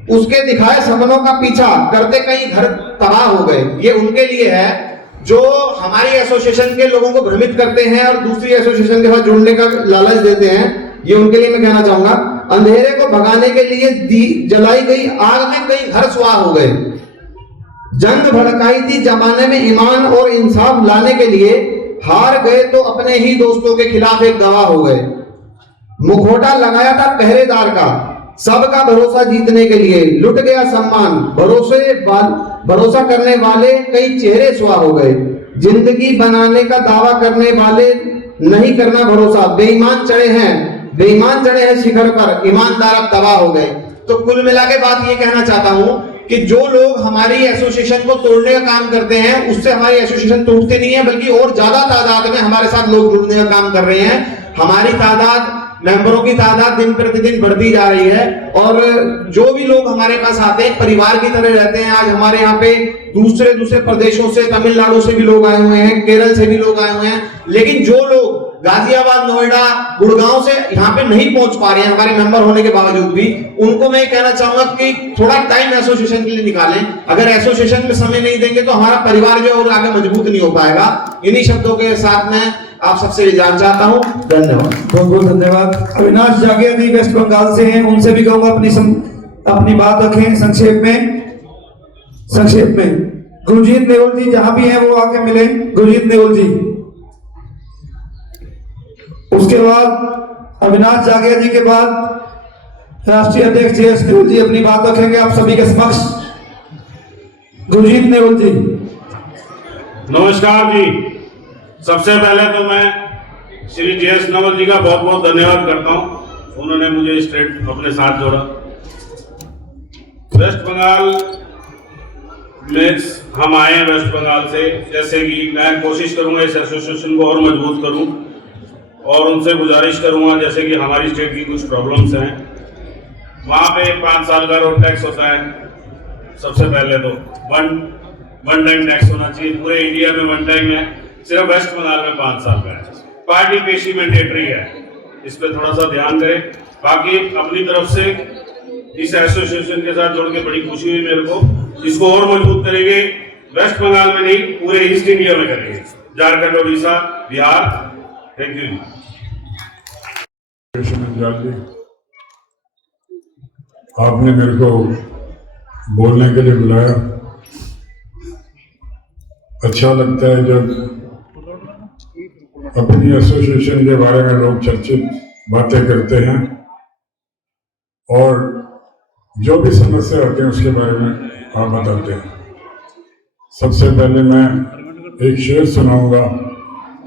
उसके दिखाए सपनों का पीछा करते कई घर तबाह हो गए। ये उनके लिए है जो हमारी एसोसिएशन के लोगों को भ्रमित करते हैं और दूसरी एसोसिएशन के साथ जुड़ने का लालच देते हैं। ये उनके लिए मैं कहना चाहूंगा, अंधेरे को भगाने के लिए जलाई गई आग में कई घर स्वाह हो गए। जंग भड़काई थी जमाने में ईमान और इंसाफ लाने के लिए, हार गए तो अपने ही दोस्तों के खिलाफ एक गवाह हो गए। मुखौटा लगाया था पहरेदार का सबका भरोसा जीतने के लिए, लुट गया सम्मान भरोसा करने वाले कई चेहरे सुहा हो गए। जिंदगी बनाने का दावा करने वाले नहीं करना भरोसा, बेईमान चढ़े हैं शिखर पर, ईमानदार अब तबाह हो गए। तो कुल मिला के बात ये कहना चाहता हूं कि जो लोग हमारी एसोसिएशन को तोड़ने का काम करते हैं उससे हमारी एसोसिएशन टूटती नहीं है, बल्कि और ज्यादा तादाद में हमारे साथ लोग जुड़ने का काम कर रहे हैं। हमारी तादाद, मेंबरों की तादाद दिन प्रतिदिन बढ़ती जा रही है और जो भी लोग हमारे पास आते हैं परिवार की तरह रहते हैं। आज हमारे यहाँ पे दूसरे प्रदेशों से, तमिलनाडु से भी लोग आए हुए हैं, केरल से भी लोग आए हुए हैं, लेकिन जो लोग गाजियाबाद, नोएडा, गुड़गांव से यहाँ पे नहीं पहुंच पा रहे हैं हमारे मेंबर होने के बावजूद भी, उनको मैं कहना चाहूंगा कि थोड़ा टाइम एसोसिएशन के लिए निकालें। अगर एसोसिएशन में समय नहीं देंगे तो हमारा परिवार जो है और आगे मजबूत नहीं हो पाएगा। इन्हीं शब्दों के साथ मैं आप सबसे इजाजत चाहता हूं। धन्यवाद, बहुत बहुत धन्यवाद। अविनाश जागिया जी वेस्ट बंगाल से हैं, उनसे भी कहूंगा अपनी बात रखें संक्षेप में। गुरजीत नेवल जी जहां भी हैं वो आके मिले, गुरजीत नेवल जी। उसके बाद अविनाश जागिया जी के बाद राष्ट्रीय अध्यक्ष जेएस नेवल जी अपनी बात रखेंगे आप सभी के समक्ष। गुरजीत नेवल जी। नमस्कार जी। सबसे पहले तो मैं श्री जेएस नेवल जी का बहुत बहुत धन्यवाद करता हूं, उन्होंने मुझे स्ट्रेट अपने साथ जोड़ा। वेस्ट बंगाल में हम आए हैं वेस्ट बंगाल से, जैसे कि मैं कोशिश करूंगा इस एसोसिएशन को और मजबूत करूं और उनसे गुजारिश करूंगा, जैसे कि हमारी स्टेट की कुछ प्रॉब्लम्स हैं, वहाँ पे 5 साल का रोड टैक्स होता है। सबसे पहले तो वन टाइम टैक्स होना चाहिए, पूरे इंडिया में वन टाइम है, सिर्फ वेस्ट बंगाल में 5 साल का है। पार्टी पेशी मैंडेटरी है, इस पर थोड़ा सा ध्यान करें। बाकी अपनी तरफ से इस एसोसिएशन के साथ जुड़ के बड़ी खुशी हुई मेरे को, इसको और मजबूत करेंगे, वेस्ट बंगाल में नहीं पूरे ईस्ट इंडिया में करेंगे, झारखंड, उड़ीसा, बिहार। Thank you. आपने मेरे को बोलने के लिए बुलाया। अच्छा लगता है जब अपनी एसोसिएशन के बारे में लोग चर्चित बातें करते हैं और जो भी समस्या होती है उसके बारे में आप बताते हैं। सबसे पहले मैं एक शेर सुनाऊंगा,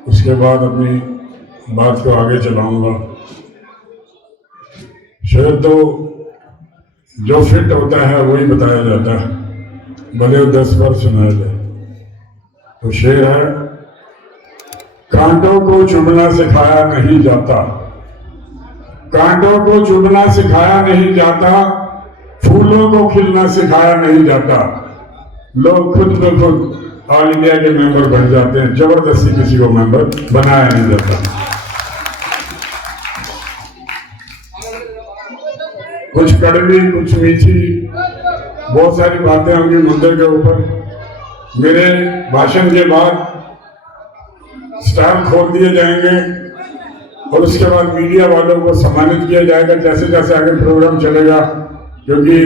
उसके बाद अपनी बात को आगे चलाऊंगा। शेर तो जो फिट होता है वही बताया जाता है, भले वो 10 बार सुनाया जाए। तो शेर है, कांटों को चुभना सिखाया नहीं जाता, कांटों को चुभना सिखाया नहीं जाता, फूलों को खिलना सिखाया नहीं जाता। लोग खुद ब खुद ऑल इंडिया के मेंबर बन जाते हैं, जबरदस्ती किसी को मेंबर बनाया नहीं जाता। कुछ कड़वी, कुछ मीठी, बहुत सारी बातें होंगी मुद्दे के ऊपर। मेरे भाषण के बाद स्टॉल खोल दिए जाएंगे और उसके बाद मीडिया वालों को सम्मानित किया जाएगा जैसे जैसे आगे प्रोग्राम चलेगा, क्योंकि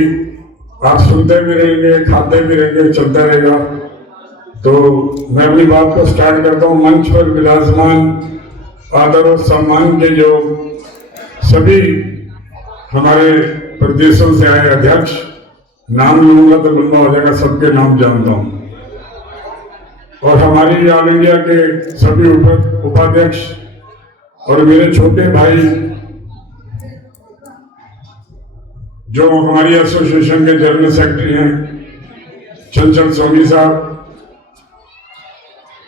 आप सुनते भी रहेंगे, खाते भी रहेंगे, चलता रहेगा। तो मैं अपनी बात को स्टार्ट करता हूँ। मंच पर विराजमान आदर और सम्मान के जो सभी हमारे प्रदेशों से आए अध्यक्ष, नाम लूंगा तो लंबा हो जाएगा, सबके नाम जानता हूँ, और हमारी ऑल इंडिया के सभी उपाध्यक्ष और मेरे छोटे भाई जो हमारी एसोसिएशन के जनरल सेक्रेटरी हैं चंचल सोनी साहब,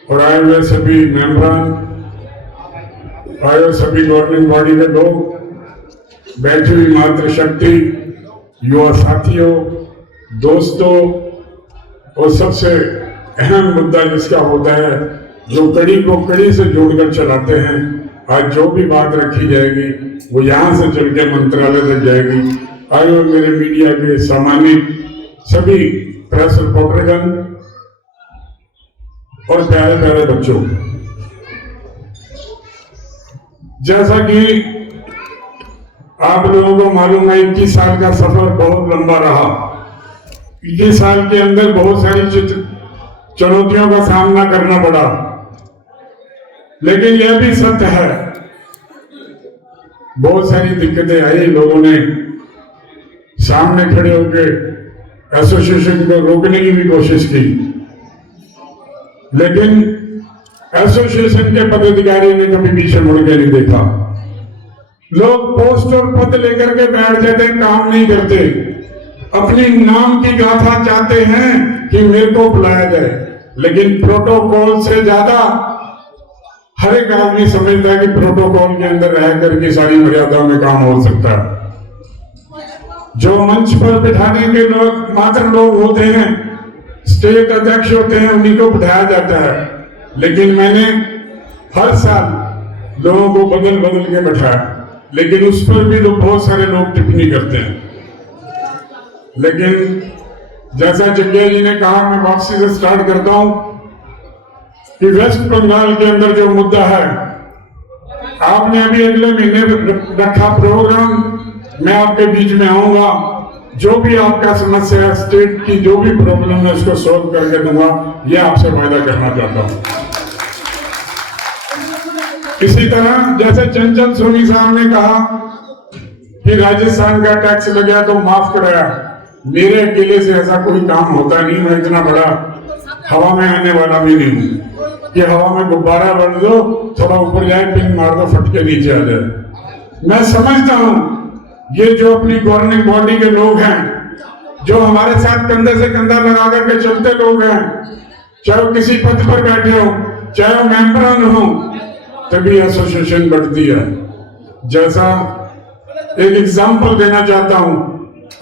और आए हुए सभी मेंबरान, आए हुए सभी गवर्निंग बॉडी के लोग, बैठी हुई मातृशक्ति, युवा साथियों, दोस्तों, और सबसे अहम मुद्दा जिसका होता है, जो कड़ी को कड़ी से जोड़कर चलाते हैं। आज जो भी बात रखी जाएगी वो यहाँ से चल के मंत्रालय तक जाएगी। आए हुए मेरे मीडिया के सम्मानित सभी प्रेस रिपोर्टरगण और प्यारे प्यारे बच्चों, जैसा कि आप लोगों को मालूम है 21 साल का सफर बहुत लंबा रहा। 21 साल के अंदर बहुत सारी चुनौतियों का सामना करना पड़ा, लेकिन यह भी सत्य है बहुत सारी दिक्कतें आई। लोगों ने सामने खड़े होकर एसोसिएशन को रोकने की भी कोशिश की, लेकिन एसोसिएशन के पदाधिकारी ने कभी पीछे मुड़ के नहीं देखा। लोग पोस्ट और पद लेकर के बैठ जाते हैं, काम नहीं करते, अपनी नाम की गाथा चाहते हैं कि मेरे को बुलाया जाए, लेकिन प्रोटोकॉल से ज्यादा हर एक आदमी समझता है कि प्रोटोकॉल के अंदर रह करके सारी मर्यादाओं में काम हो सकता है। जो मंच पर बिठाने के लोग मात्र लोग होते हैं, स्टेट अध्यक्ष होते हैं, उन्हीं को बिठाया जाता है, लेकिन मैंने हर साल लोगों को बदल बदल के बैठाया, लेकिन उस पर भी लोग बहुत सारे लोग टिप्पणी करते हैं। लेकिन जैसा जग्गिया जी ने कहा, मैं वापसी से स्टार्ट करता हूं कि वेस्ट बंगाल के अंदर जो मुद्दा है, आपने अभी अगले महीने रखा प्रोग्राम, मैं आपके बीच में आऊंगा, जो भी आपका समस्या है, स्टेट की जो भी प्रॉब्लम है उसको सॉल्व करके दूंगा, यह आपसे वायदा करना चाहता हूं। इसी तरह जैसे चंचल सोनी साहब ने कहा कि राजस्थान का टैक्स लग गया तो माफ कराया, मेरे अकेले से ऐसा कोई काम होता नहीं। मैं इतना बड़ा हवा में आने वाला भी नहीं हूं कि हवा में गुब्बारा बढ़ दो, थोड़ा ऊपर जाए, पिन मार दो, फट के नीचे आ जाए। मैं समझता हूं ये जो अपनी गवर्निंग बॉडी के लोग हैं, जो हमारे साथ कंधे से कंधा लगा करके चलते लोग हैं, चाहे वो किसी पद पर बैठे हो, चाहे वो मेंबरान हो, तभी एसोसिएशन बढ़ती है। जैसा एक एग्जाम्पल देना चाहता हूं,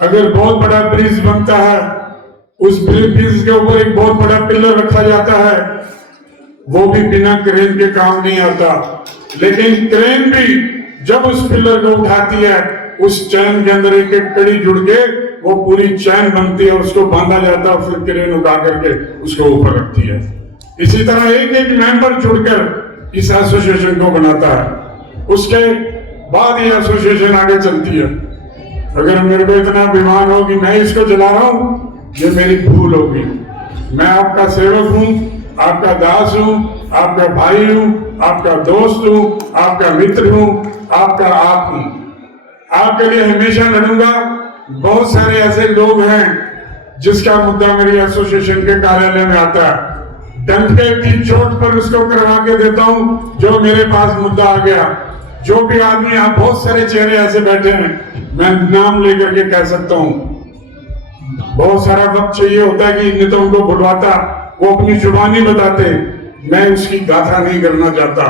अगर बहुत बड़ा ब्रिज बनता है, उस ब्रिज के ऊपर एक बहुत बड़ा पिलर रखा जाता है, वो भी बिना क्रेन के काम नहीं आता, लेकिन क्रेन भी जब उस पिलर को उठाती है, उस चैन के अंदर एक एक कड़ी जुड़ के वो पूरी चैन बनती है, उसको बांधा जाता है, फिर क्रेन उठा करके उसको ऊपर रखती है। इसी तरह एक एक मेंबर जुड़कर इस एसोसिएशन को बनाता है, उसके बाद ये एसोसिएशन आगे चलती है। अगर मेरे को इतना अभिमान हो कि मैं इसको चला रहा हूं, ये मेरी भूल होगी। मैं आपका सेवक हूं, आपका दास हूं, आपका भाई हूं, आपका दोस्त हूं, आपका मित्र हूं, आपका आप हूं। आपके लिए हमेशा लड़ूंगा। बहुत सारे ऐसे लोग हैं जिसका मुद्दा मेरी एसोसिएशन के कार्यालय में आता है, डंके की चोट पर उसको करवा के देता हूं जो मेरे पास मुद्दा आ गया। जो भी आदमी, यहाँ बहुत सारे चेहरे ऐसे बैठे हैं, मैं नाम लेकर के कह सकता हूं। बहुत सारा वक्त चाहिए होता है कि नहीं तो उनको बुलवाता, वो अपनी जुबानी बताते, मैं उसकी गाथा नहीं करना चाहता।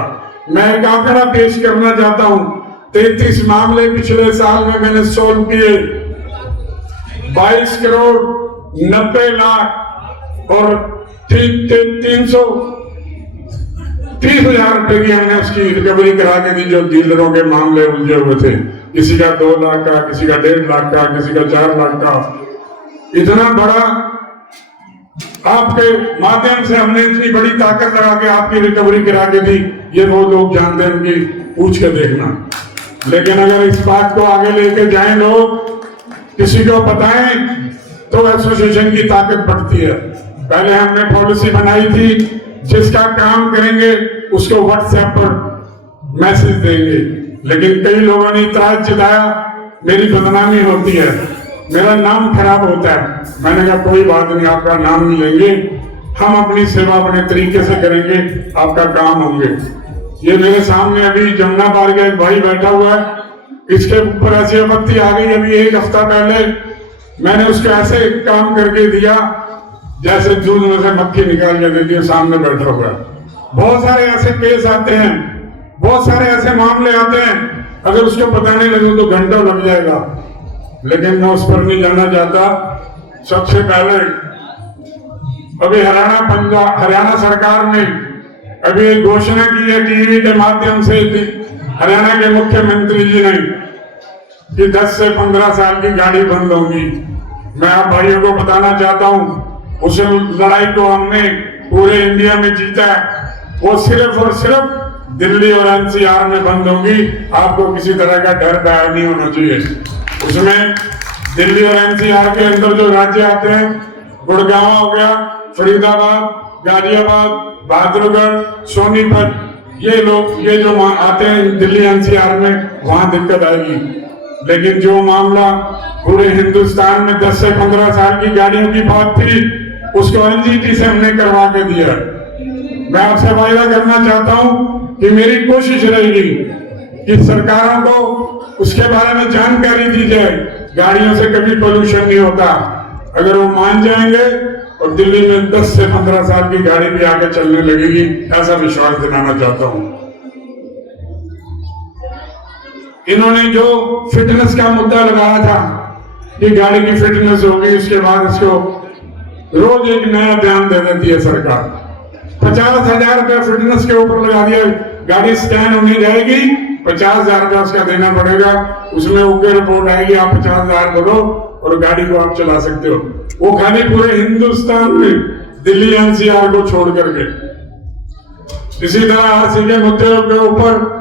मैं एक आंकड़ा पेश करना चाहता हूं। 33 मामले पिछले साल में मैंने सोल्व किए, 22 करोड़ 90 लाख और 330,000 रुपए की हमने उसकी रिकवरी करा के दी, जो डीलरों के मामले उलझे हुए थे। किसी का 2 लाख का, किसी का 1.5 लाख का, किसी का 4 लाख का। इतना बड़ा आपके माध्यम से हमने इतनी बड़ी ताकत लगा के आपकी रिकवरी करा के दी, ये वो लोग जानते हैं, उनकी पूछ के देखना। लेकिन अगर इस बात को आगे लेके जाएं लोग, किसी को बताएं, तो एसोसिएशन की ताकत बढ़ती है। पहले हमने पॉलिसी बनाई थी, जिसका काम करेंगे उसको व्हाट्सएप पर मैसेज देंगे, लेकिन कई लोगों ने इतराज जताया मेरी बदनामी होती है, मेरा नाम खराब होता है। मैंने कहा कोई बात नहीं, आपका नाम नहीं लेंगे, हम अपनी सेवा अपने तरीके से करेंगे, आपका काम होंगे। ये मेरे सामने अभी जमुना पार का एक भाई बैठा हुआ है, इसके ऊपर ऐसी आपत्ति आ गई। अभी 1 हफ्ता पहले मैंने उसको ऐसे काम करके दिया जैसे दूध में से मक्खी निकाल के देती है, सामने बैठा हुआ। बहुत सारे ऐसे केस आते हैं, बहुत सारे ऐसे मामले आते हैं, अगर उसको बताने लगे तो घंटों लग जाएगा, लेकिन मैं उस पर नहीं जाना चाहता। सबसे पहले अभी हरियाणा सरकार ने अभी एक घोषणा की है टीवी के माध्यम से, हरियाणा के मुख्यमंत्री जी ने, कि 10 से 15 साल की गाड़ी बंद होगी। मैं आप भाइयों को बताना चाहता हूं, उस लड़ाई को हमने पूरे इंडिया में जीता है। वो सिर्फ और सिर्फ दिल्ली और एनसीआर में बंद होगी। आपको किसी तरह का डर भय नहीं होना चाहिए। उसमें दिल्ली और एनसीआर के अंदर जो राज्य आते हैं, गुड़गांव हो गया, फरीदाबाद, गाजियाबाद, बहादुरगढ़, सोनीपत, ये लोग ये जो आते हैं दिल्ली एनसीआर में, वहां दिक्कत आएगी। लेकिन जो मामला पूरे हिंदुस्तान में 10 से 15 साल की गाड़ियों की बात थी, उसको एनजीटी से हमने करवा के दिया। मैं आपसे वायदा करना चाहता हूं कि मेरी कोशिश रहेगी कि सरकारों को उसके बारे में जानकारी दी जाए, गाड़ियों से कभी पोल्यूशन नहीं होता। अगर वो मान जाएंगे और दिल्ली में 10 से 15 साल की गाड़ी भी आगे चलने लगेगी, ऐसा विश्वास दिलाना चाहता हूं। इन्होंने जो फिटनेस का मुद्दा लगाया था कि गाड़ी की फिटनेस होगी, उसके बाद इसको रोज एक नया बयान दे देती है सरकार। 50,000 रुपया फिटनेस के ऊपर लगा दिया, गाड़ी स्कैन होने जाएगी, 50,000 रुपया उसका देना पड़ेगा, उसमें ओके रिपोर्ट आएगी, आप 50,000 दो और गाड़ी को आप चला सकते हो। वो खाली पूरे हिंदुस्तान में, दिल्ली एनसीआर को छोड़ करके। इसी तरह आरसी के मुद्दे के ऊपर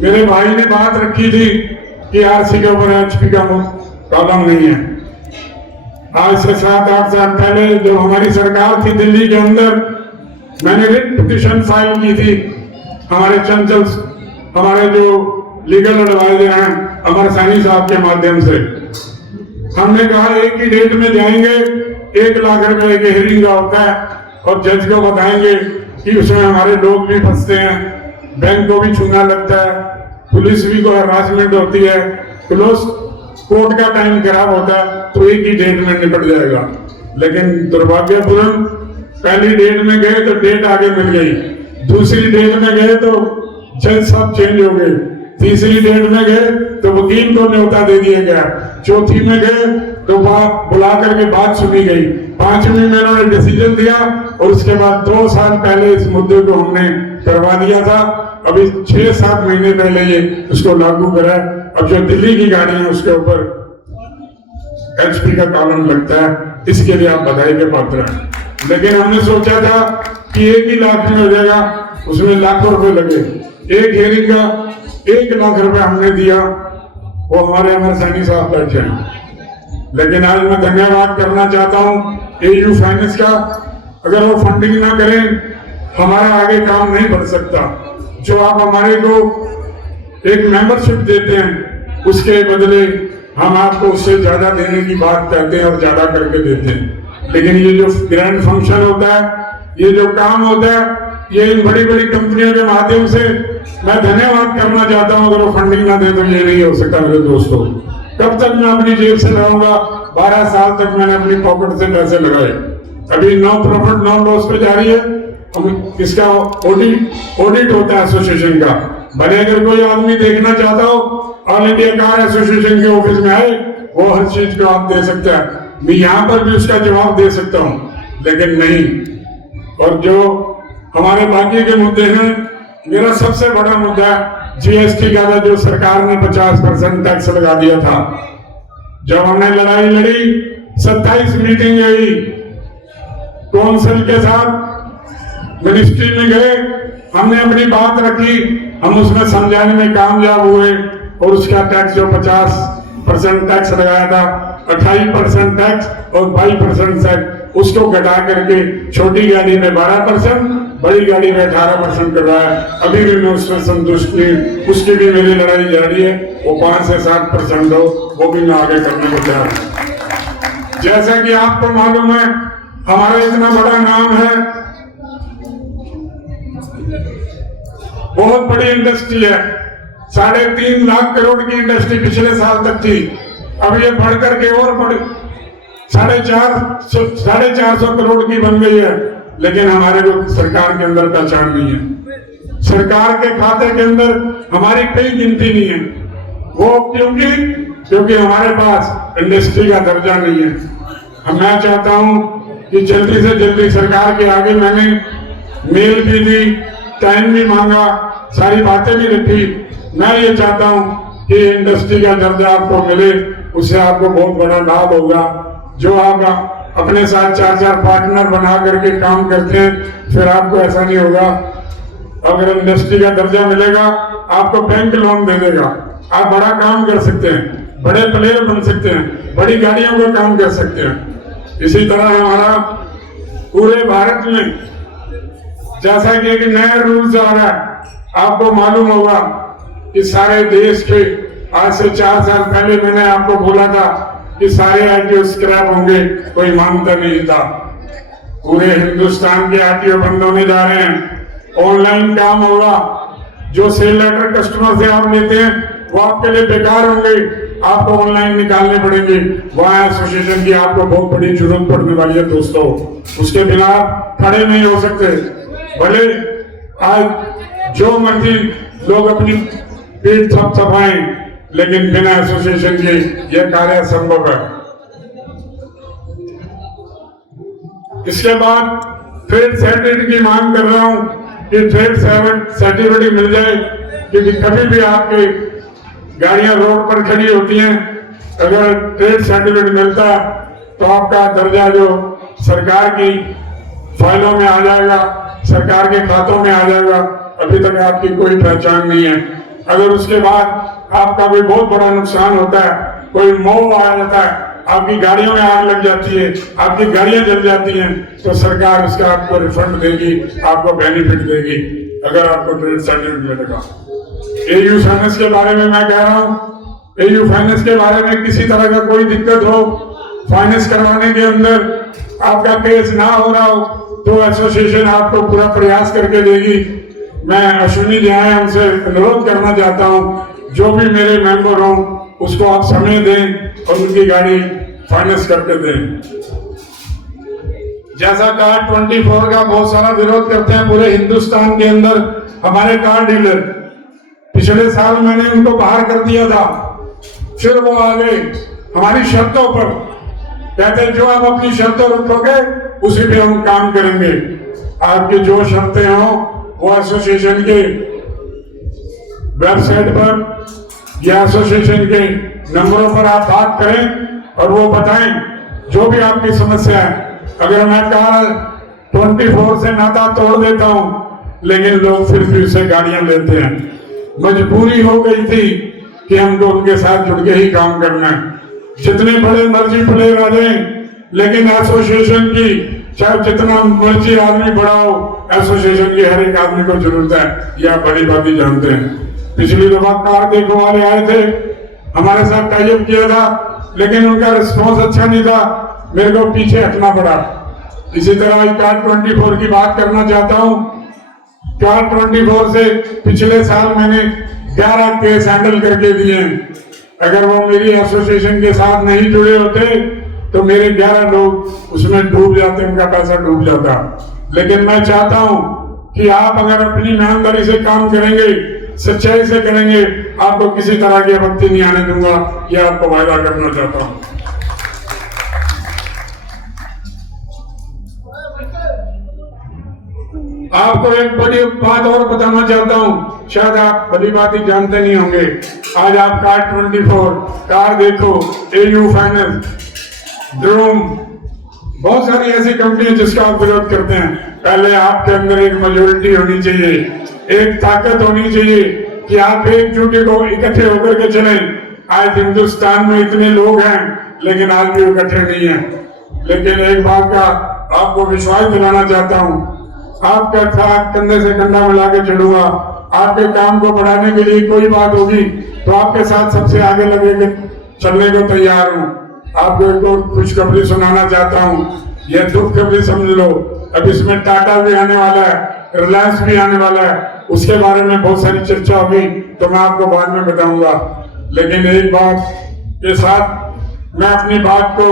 मेरे भाई ने बात रखी थी कि आरसी के ऊपर एचपी का कॉलम नहीं है। आज से 7-8 साल पहले जो हमारी सरकार थी दिल्ली के अंदर, मैंने रिट पिटीशन फाइल की थी। हमारे चंचल, हमारे जो लीगल एडवाइजर हैं अमर सैनी साहब के माध्यम से, हमने कहा एक ही डेट में जाएंगे, 1 लाख रुपए के हियरिंग का होता है और जज को बताएंगे कि उसमें हमारे लोग भी फंसते हैं, बैंक को भी छूना लगता है, पुलिस भी को हरासमेंट होती है, कोर्ट का टाइम खराब होता तो एक ही डेट में निपट जाएगा, लेकिन दुर्भाग्यपूर्ण पहली डेट में गए तो डेट आगे मिल गई, दूसरी डेट में गए तो जज साहब चेंज हो गए, तीसरी डेट में गए तो वकील को न्योता दे दिया गया, चौथी में गए तो बुला करके बात सुनी गई, पांचवी में उन्होंने डिसीजन दिया और उसके बाद 2 साल पहले इस मुद्दे को हमने करवा दिया था। अभी 6-7 महीने पहले ये उसको लागू करा। अब जो दिल्ली की गाड़ी है उसके ऊपर HP का कॉलम लगता है, इसके लिए आप बधाई के पात्र हैं। लेकिन हमने सोचा था कि 1 ही लाख में हो जाएगा, उसमें लाखों रुपए लगे। एक हियरिंग का 1 लाख रुपए हमने दिया, वो हमारे अमर सैनी साहब बैठे हैं। लेकिन आज मैं धन्यवाद करना चाहता हूँ AU फाइनेंस का। अगर वो फंडिंग ना करें हमारा आगे काम नहीं बढ़ सकता। जो आप हमारे को एक मेंबरशिप देते हैं उसके बदले हम आपको उससे ज्यादा देने की बात कहते हैं और ज्यादा करके देते हैं। लेकिन ये जो ग्रैंड फंक्शन होता है, ये जो काम होता है, ये इन बड़ी बड़ी कंपनियों के माध्यम से मैं धन्यवाद करना चाहता हूँ। अगर वो फंडिंग ना दे तो ये नहीं हो सकता मेरे दोस्तों। कब तक मैं अपनी जेब से लगाऊंगा? 12 साल तक मैंने अपनी पॉकेट से पैसे लगाए। अभी नो प्रॉफिट नो लॉस पे जा रही है। इसका ऑडिट होता है एसोसिएशन का। भले अगर कोई आदमी देखना चाहता हो ऑल इंडिया कार एसोसिएशन के ऑफिस में आए, वो हर चीज का आप दे सकता है। मैं यहाँ पर भी उसका जवाब दे सकता हूँ, लेकिन नहीं। और जो हमारे बाकी के मुद्दे हैं, मेरा सबसे बड़ा मुद्दा GST का था, जो सरकार ने 50% टैक्स लगा दिया था। जब हमने लड़ाई लड़ी, 27 मीटिंग हुई कौंसिल के साथ, मिनिस्ट्री में गए, हमने अपनी बात रखी, हम उसमें समझाने में कामयाब हुए और उसका टैक्स जो 50% टैक्स लगाया था, 28% टैक्स और 22% टैक्स उसको घटा करके छोटी गाड़ी में 12%, बड़ी गाड़ी में 18% कर रहा है। अभी भी मैं उसमें संतुष्ट नहीं, उसकी भी मेरी लड़ाई जारी है। वो 5 से 7% हो, वो भी मैं आगे करने को तैयार हूं। जैसा कि आपको मालूम है, हमारा इतना बड़ा नाम है, बहुत बड़ी इंडस्ट्री है। 3.5 लाख करोड़ की इंडस्ट्री पिछले साल तक थी, अब ये बढ़ करके और बढ़ 450 करोड़ की बन गई है। लेकिन हमारे को सरकार के अंदर पहचान नहीं है, सरकार के खाते के अंदर हमारी कई गिनती नहीं है। वो क्योंकि हमारे पास इंडस्ट्री का दर्जा नहीं है। मैं चाहता हूं कि जल्दी से जल्दी सरकार के आगे मैंने मेल भी दी, टाइम भी मांगा, सारी बातें भी रखी। मैं ये चाहता हूं कि इंडस्ट्री का दर्जा आपको मिले, उससे आपको बहुत बड़ा लाभ होगा। जो आप अपने साथ 4-4 पार्टनर बना करके काम करते हैं, फिर आपको ऐसा नहीं होगा। अगर इंडस्ट्री का दर्जा मिलेगा, आपको बैंक लोन दे देगा, आप बड़ा काम कर सकते हैं, बड़े प्लेयर बन सकते हैं, बड़ी गाड़ियों का काम कर सकते हैं। इसी तरह हमारा पूरे भारत में जैसा कि एक नया रूल्स आ रहा है, आपको मालूम होगा कि सारे देश के आज से 4 साल पहले मैंने आपको बोला था कि सारे RTO स्क्रैप होंगे, कोई मानता नहीं था। पूरे हिंदुस्तान के RTO बंद होने जा रहे हैं, ऑनलाइन काम होगा। जो सेल लेटर कस्टमर से आप लेते हैं वो आपके लिए बेकार होंगे, आपको ऑनलाइन निकालने पड़ेंगे। वहाँ एसोसिएशन की आपको बहुत बड़ी जरूरत पड़ने वाली है दोस्तों, उसके बिना आप खड़े नहीं हो सकते। भले आज जो मर्जी लोग अपनी पीठ थपथपाएं, लेकिन बिना एसोसिएशन के यह कार्य असंभव है। इसके बाद ट्रेड सर्टिफिकेट की मांग कर रहा हूं कि ट्रेड सर्टिफिकेट मिल जाए, क्योंकि कभी भी आपके गाड़ियां रोड पर खड़ी होती हैं, अगर ट्रेड सर्टिफिकेट मिलता तो आपका दर्जा जो सरकार की फाइलों में आ जाएगा, सरकार के खातों में आ जाएगा। अभी तक आपकी कोई पहचान नहीं है। अगर उसके बाद आपका कोई बहुत बड़ा नुकसान होता है, कोई मोह आ जाता है, आपकी गाड़ियों में आग लग जाती है, आपकी गाड़ियां जल जाती हैं, तो सरकार उसका आपको रिफंड देगी, आपको बेनिफिट देगी अगर आपको ट्रेड सर्टिफिकेट मिलेगा। AU फाइनेंस के बारे में मैं कह रहा हूं, AU फाइनेंस के बारे में किसी तरह का कोई दिक्कत हो, फाइनेंस करवाने के अंदर आपका केस ना हो रहा हो, तो एसोसिएशन आपको पूरा प्रयास करके देगी। मैं अश्विनी जी हैं, उनसे अनुरोध करना चाहता हूं, जो भी मेरे मेंबर हों उसको आप समय दें और उनकी गाड़ी फाइनेंस करके दें। जैसा कार 24 का बहुत सारा विरोध करते हैं पूरे हिंदुस्तान के अंदर हमारे कार डीलर, पिछले साल मैंने उनको बाहर कर दिया था, फिर वो आ गए हमारी शर्तों पर, कहते जो आप अपनी शर्तों रखोगे उसी पे हम काम करेंगे। आपकी जो शर्तें हो वो एसोसिएशन के वेबसाइट पर या एसोसिएशन के नंबरों पर आप बात करें और वो बताएं जो भी आपकी समस्या है। अगर मैं कार 24 से नाता तोड़ देता हूं लेकिन लोग फिर भी उससे गाड़ियां लेते हैं, मजबूरी हो गई थी कि हमको उनके साथ जुड़ के ही काम करना है। जितने बड़े मर्जी प्लेयर आ जाए लेकिन एसोसिएशन की चाहे जितना मर्जी आदमी बड़ा हो, एसोसिएशन की हर एक आदमी को जरूरत है, यह आप बड़ी बात ही जानते हैं। पिछली दफा कार देखो वाले आए थे, हमारे साथ टाइप किया था लेकिन उनका रिस्पॉन्स अच्छा नहीं था, मेरे को पीछे हटना पड़ा। इसी तरह कार 24 की बात करना चाहता हूं। कार 24 से पिछले साल मैंने 11 केस हैंडल करके दिए हैं। अगर वो मेरी एसोसिएशन के साथ नहीं जुड़े होते तो मेरे 11 लोग उसमें डूब जाते, उनका पैसा डूब जाता। लेकिन मैं चाहता हूं कि आप अगर अपनी ईमानदारी से काम करेंगे, सच्चाई से करेंगे, आपको किसी तरह की आपत्ति नहीं आने दूंगा, यह आपको वायदा करना चाहता हूं। आपको एक बड़ी बात और बताना चाहता हूं, शायद आप बड़ी बात ही जानते नहीं होंगे। आज आप कार 24 कार देखो, AU फाइनेंस, ड्रूम, बहुत सारी ऐसी कंपनी जिसका आप विरोध करते हैं। पहले आपके अंदर एक मेजोरिटी होनी चाहिए, एक ताकत होनी चाहिए कि आप एकजुट को इकट्ठे होकर के चलें। आज हिंदुस्तान में इतने लोग हैं लेकिन आज भी इकट्ठे नहीं है। लेकिन एक बात का आपको विश्वास दिलाना चाहता हूं, आपका साथ कंधे से कंधा मिला के चलूंगा। आपके काम को बढ़ाने के लिए कोई बात होगी तो आपके साथ सबसे आगे लगे चलने को तैयार हूँ। आपको एक और खुशखबरी सुनाना चाहता हूँ, यह दुख खबरी समझ लो। अब इसमें टाटा भी आने वाला है, रिलायंस भी आने वाला है, उसके बारे में बहुत सारी चर्चा होगी तो मैं आपको बाद में बताऊंगा। लेकिन एक बात के साथ मैं अपनी बात को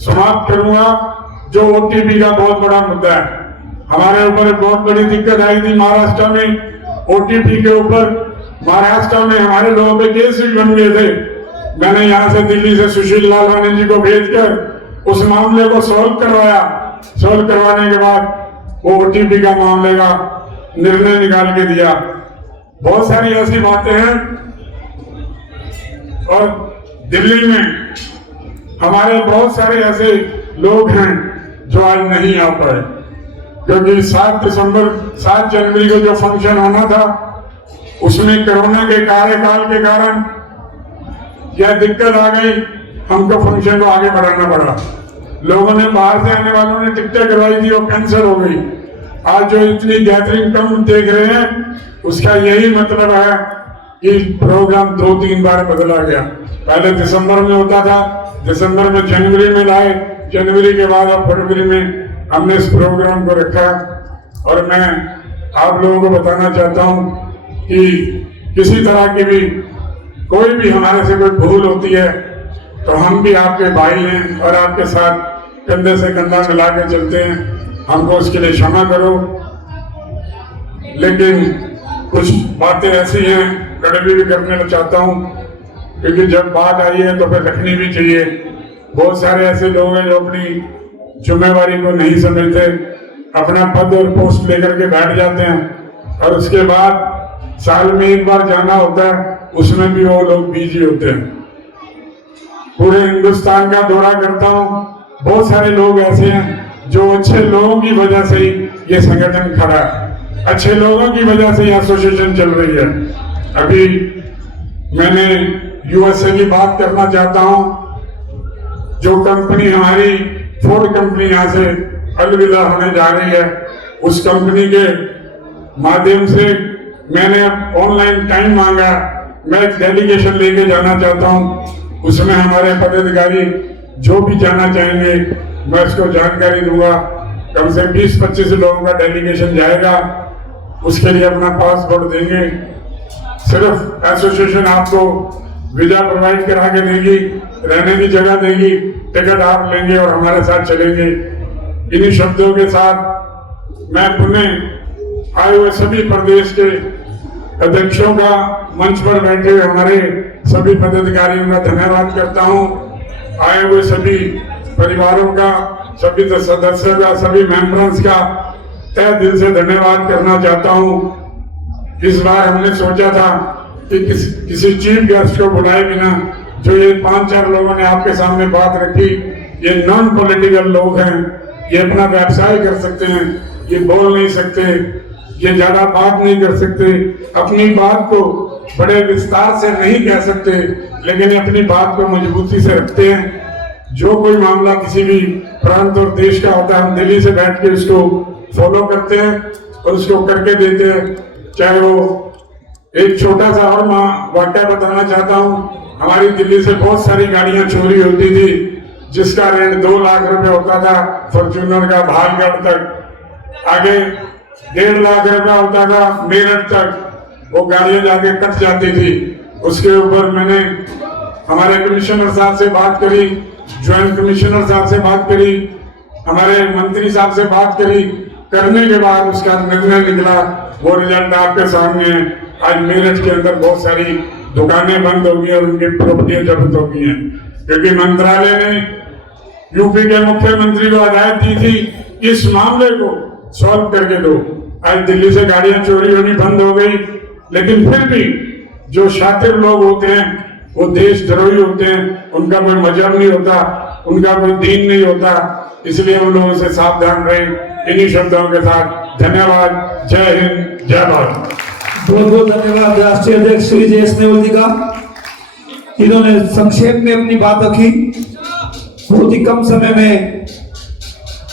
समाप्त करूंगा। जो OTP का बहुत बड़ा मुद्दा है, हमारे ऊपर बहुत बड़ी दिक्कत आई थी महाराष्ट्र में OTP के ऊपर। महाराष्ट्र में हमारे लोगों पे केस भी बन गए थे। मैंने यहाँ से दिल्ली से सुशील लाल राणे जी को भेजकर उस मामले को सॉल्व करवाया। सॉल्व करवाने के बाद वो OTP का मामले का निर्णय निकाल के दिया। बहुत सारी ऐसी बातें हैं। और दिल्ली में हमारे बहुत सारे ऐसे लोग हैं जो आज नहीं आ पाए, क्योंकि 7 जनवरी को जो फंक्शन होना था उसमें कोरोना के कार्यकाल के कारण यह दिक्कत आ गई, हमको फंक्शन को आगे बढ़ाना पड़ा। लोगों ने बाहर से आने वालों ने टिकटें करवाई थी, वो कैंसिल हो गई। आज जो इतनी गैदरिंग कम देख रहे हैं उसका यही मतलब है कि प्रोग्राम 2-3 बार बदला गया। पहले दिसंबर में होता था, दिसंबर में जनवरी में लाए, जनवरी के बाद अब फरवरी में हमने इस प्रोग्राम को रखा। और मैं आप लोगों को बताना चाहता हूं कि किसी तरह की भी कोई भी हमारे से कोई भूल होती है तो हम भी आपके भाई हैं और आपके साथ कंधे से कंधा मिला के चलते हैं। हमको उसके लिए क्षमा करो। लेकिन कुछ बातें ऐसी हैं कड़वी भी करने चाहता हूँ, क्योंकि जब बात आई है तो फिर रखनी भी चाहिए। बहुत सारे ऐसे लोग हैं जो अपनी जिम्मेवारी को नहीं समझते, अपना पद और पोस्ट लेकर के बैठ जाते हैं और उसके बाद साल में एक बार जाना होता है, उसमें भी वो लोग बिजी होते हैं। पूरे हिंदुस्तान का दौरा करता हूँ, बहुत सारे लोग ऐसे हैं जो अच्छे लोगों की वजह से ही ये संगठन खड़ा है, अच्छे लोगों की वजह से ये एसोसिएशन चल रही है। अभी मैंने USA की बात करना चाहता हूँ। जो कंपनी हमारी फोर्ड कंपनी यहाँ से अलविदा होने जा रही है, उस कंपनी के माध्यम से मैंने ऑनलाइन टाइम मांगा। मैं एक डेलीगेशन लेके जाना चाहता हूँ, उसमें हमारे पदाधिकारी जो भी जाना चाहेंगे मैं उसको जानकारी दूंगा। कम से 20-25 लोगों का डेलीगेशन जाएगा, उसके लिए अपना पासपोर्ट देंगे। सिर्फ एसोसिएशन आपको वीजा प्रोवाइड करा के देगी, रहने की जगह देगी, टिकट आप लेंगे और हमारे साथ चलेंगे। इन्हीं शब्दों के साथ मैं पुणे आए हुए सभी प्रदेश के अध्यक्षों का, मंच पर बैठे हुए हमारे सभी पदाधिकारियों का धन्यवाद करता हूं। आए हुए सभी परिवारों का, सभी सदस्यों का, सभी मेंबर्स का तहे दिल से धन्यवाद करना चाहता हूं। इस बार हमने सोचा था कि किसी चीफ गेस्ट को बुलाए बिना जो ये 5-4 लोगों ने आपके सामने बात रखी, ये नॉन पॉलिटिकल लोग हैं, ये अपना व्यवसाय कर सकते हैं, ये बोल नहीं सकते, ये ज्यादा बात नहीं कर सकते, अपनी बात को बड़े विस्तार से नहीं कह सकते, लेकिन अपनी बात को मजबूती से रखते हैं। जो कोई मामला किसी भी प्रांत और देश का होता है, हम दिल्ली से बैठ के उसको फॉलो करते हैं और उसको करके देते हैं। चाहे वो एक छोटा सा और वाक्य बताना चाहता हूँ। हमारी दिल्ली से बहुत सारी गाड़ियां चोरी होती थी, जिसका रेंट 2 लाख रुपए होता था फॉर्च्यूनर का भालगढ़ तक, आगे 1.5 लाख रुपया होता था मेरठ तक, वो गाड़ियां जाके कट जाती थी। उसके ऊपर मैंने हमारे कमिश्नर साहब से बात करी, ज्वाइंट कमिश्नर साहब से बात करी, हमारे मंत्री साहब से बात करी, करने के बाद उसका निर्णय निकला, वो रिजल्ट आपके सामने है। आज मेरठ के अंदर बहुत सारी दुकानें बंद हो गई और उनकी प्रॉपर्टियां जब्त हो गई हैं, क्योंकि मंत्रालय ने यूपी के मुख्यमंत्री को हिदायत दी थी इस मामले को सॉल्व करके दो। आज दिल्ली से गाड़ियां चोरी होनी बंद हो गई, लेकिन फिर भी जो शातिर लोग होते हैं वो देशद्रोही होते हैं, उनका कोई मजहब नहीं होता, उनका कोई दीन नहीं होता, इसलिए हम लोगों से सावधान रहें। इन्हीं शब्दों के साथ धन्यवाद। जय हिंद, जय भारत। बहुत बहुत धन्यवाद राष्ट्रीय अध्यक्ष श्री जयेश नेवल जी का। इन्होंने संक्षेप में अपनी बात रखी, बहुत ही कम समय में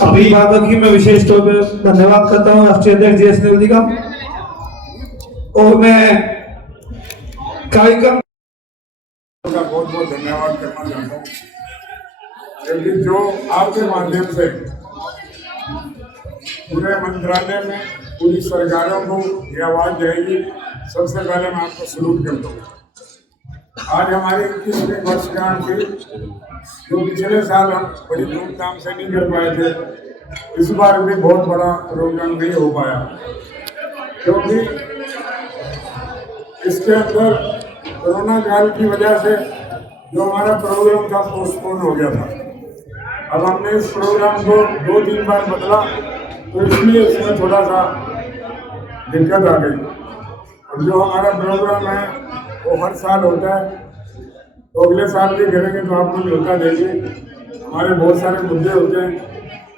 अपनी बात रखी। मैं विशेष तौर पर धन्यवाद करता हूं राष्ट्रीय अध्यक्ष जयेश नेवल जी का। और मैं कार्यक्रम का बहुत बहुत धन्यवाद करना चाहता हूँ, क्योंकि जो आपके माध्यम से पूरे मंत्रालय में पूरी सरकारों को ये आवाज जाएगी, सबसे पहले मैं आपको सलूट करता हूँ। आज हमारे 21वीं वर्षगांठ थी, जो पिछले साल हम बड़ी धूमधाम से नहीं कर पाए थे, इस बार भी बहुत बड़ा प्रोग्राम नहीं हो पाया, क्योंकि इसके अंदर कोरोना काल की वजह से जो हमारा प्रोग्राम था पोस्टपोन हो गया था। अब हमने इस प्रोग्राम को 2-3 बार बदला, तो इसलिए इसमें थोड़ा सा दिक्कत आ गई। और जो हमारा प्रोग्राम है वो हर साल होता है, तो अगले साल भी करेंगे तो आपको न्योता देंगे। हमारे बहुत सारे मुद्दे होते हैं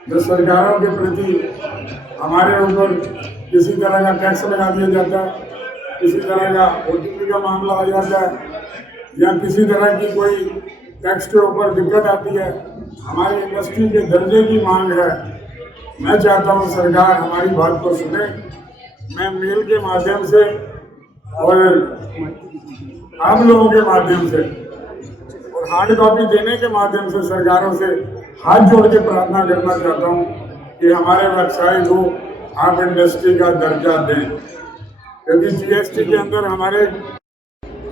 जो सरकारों के प्रति हमारे ऊपर किसी तरह का टैक्स लगा दिया जाता है, किसी तरह का OTP का मामला आ जाता है, या किसी तरह की कोई टैक्स के ऊपर दिक्कत आती है। हमारी इंडस्ट्री के दर्जे की मांग है। मैं चाहता हूँ सरकार हमारी बात को सुने। मैं मेल के माध्यम से और आप लोगों के माध्यम से और हार्ड कॉपी देने के माध्यम से सरकारों से हाथ जोड़ के प्रार्थना करना चाहता हूँ कि हमारे व्यवसाय को आप इंडस्ट्री का दर्जा दें, क्योंकि GST के अंदर हमारे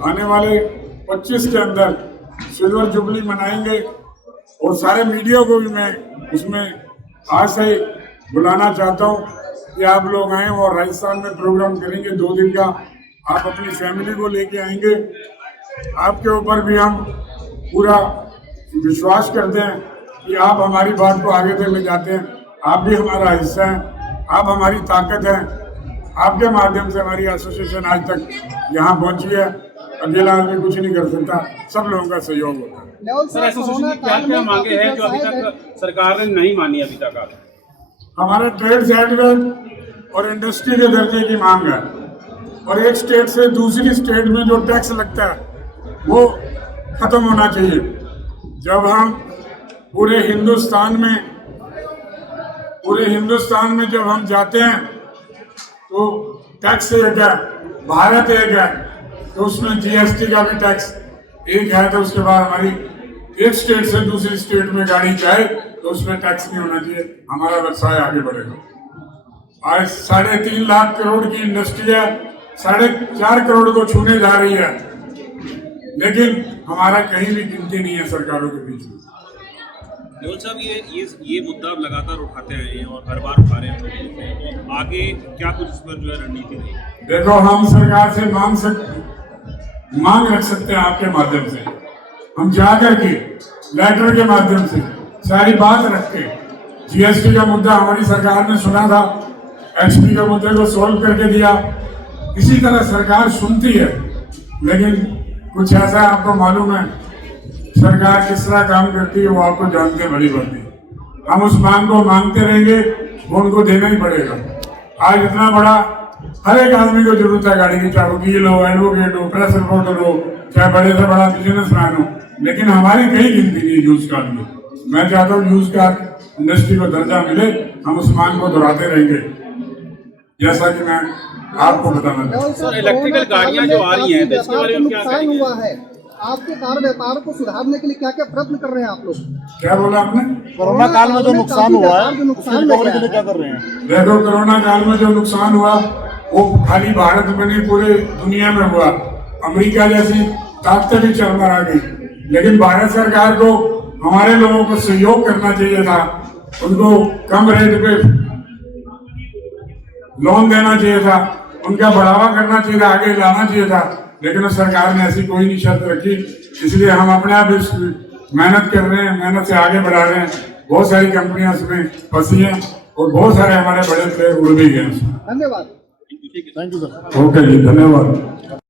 आने वाले 25 के अंदर सिल्वर जुबली मनाएंगे, और सारे मीडिया को भी मैं उसमें आज से बुलाना चाहता हूँ कि आप लोग आएँ और राजस्थान में प्रोग्राम करेंगे 2 दिन का। आप अपनी फैमिली को लेके आएंगे, आपके ऊपर भी हम पूरा विश्वास करते हैं कि आप हमारी बात को आगे तक ले जाते हैं। आप भी हमारा हिस्सा हैं, आप हमारी ताकत हैं। आपके माध्यम से हमारी एसोसिएशन आज तक यहाँ पहुँची है। अकेला आदमी कुछ नहीं कर सकता, सब लोगों का सहयोग होता है। सर, एसोसिएशन की क्या मांगे हैं जो अभी तक सरकार ने नहीं मानी अभी तक? हमारा ट्रेड सर्टिफिकेट और इंडस्ट्री के दर्जे की मांग है, और एक स्टेट से दूसरी स्टेट में जो टैक्स लगता है वो खत्म होना चाहिए। जब हम पूरे हिंदुस्तान में जब हम जाते हैं तो टैक्स एक है, भारत एक है, तो उसमें GST का भी टैक्स एक है। तो उसके बाद हमारी एक स्टेट से दूसरी स्टेट में गाड़ी जाए तो उसमें टैक्स नहीं होना चाहिए, हमारा व्यवसाय आगे बढ़ेगा। आज 3.5 लाख करोड़ की इंडस्ट्री है, 4.5 करोड़ को छूने जा रही है। लेकिन हमारा कहीं भी गिनती नहीं है सरकारों के बीच में। नेवल साहब, ये मुद्दा आप लगातार उठाते आए हैं और हर बार उठा रहे हैं, तो आगे क्या कुछ इस पर जो है रणनीति रहेगी? देखो, हम सरकार से मांग रख सकते हैं आपके माध्यम से। हम जा करके लेटर के माध्यम से सारी बात रख के, जीएसटी का मुद्दा हमारी सरकार ने सुना था, एचपी के मुद्दे को सोल्व करके दिया। इसी तरह सरकार सुनती है, लेकिन कुछ ऐसा आपको मालूम है सरकार किस तरह काम करती है, वो आपको जानते बड़ी बात है। हम उस मांग को मांगते रहेंगे, वो उनको देना ही पड़ेगा। आज इतना बड़ा हर एक आदमी को जरूरत है गाड़ी की, चाहे वकील हो, एडवोकेट हो, प्रेस रिपोर्टर हो, चाहे बड़े से बड़ा बिजनेसमैन हो, लेकिन हमारी कहीं गिनती नहीं यूज कार की। मैं चाहता हूँ यूज कार इंडस्ट्री को दर्जा मिले, हम उस मांग को दोहराते रहेंगे, जैसा कि मैं आपको बताना चाहता हूँ। सर, इलेक्ट्रिकल गाड़ियां जो आ रही हैं, तो इसके बारे में क्या कहेंगे? हुआ है, आपके कार व्यापार को सुधारने के लिए क्या क्या प्रयत्न कर रहे हैं आप लोग? क्या बोला आपने? कोरोना काल में जो नुकसान हुआ है, नुकसान के लिए क्या कर रहे हैं? देखो, कोरोना काल में जो नुकसान हुआ वो खाली भारत में नहीं, पूरे दुनिया में हुआ। अमेरिका जैसी ताकतें भी चल आ गई, लेकिन भारत सरकार को हमारे लोगों को सहयोग करना चाहिए था, उनको कम रेट पे लोन देना चाहिए था, उनका बढ़ावा करना चाहिए था, आगे लाना चाहिए था, लेकिन सरकार ने ऐसी कोई नहीं शर्त रखी। इसलिए हम अपने आप इस मेहनत कर रहे हैं, मेहनत से आगे बढ़ा रहे हैं। बहुत सारी कंपनियां इसमें फंसी हैं और बहुत सारे हमारे बड़े प्लेयर उड़ भी गए। धन्यवाद। ओके जी, धन्यवाद।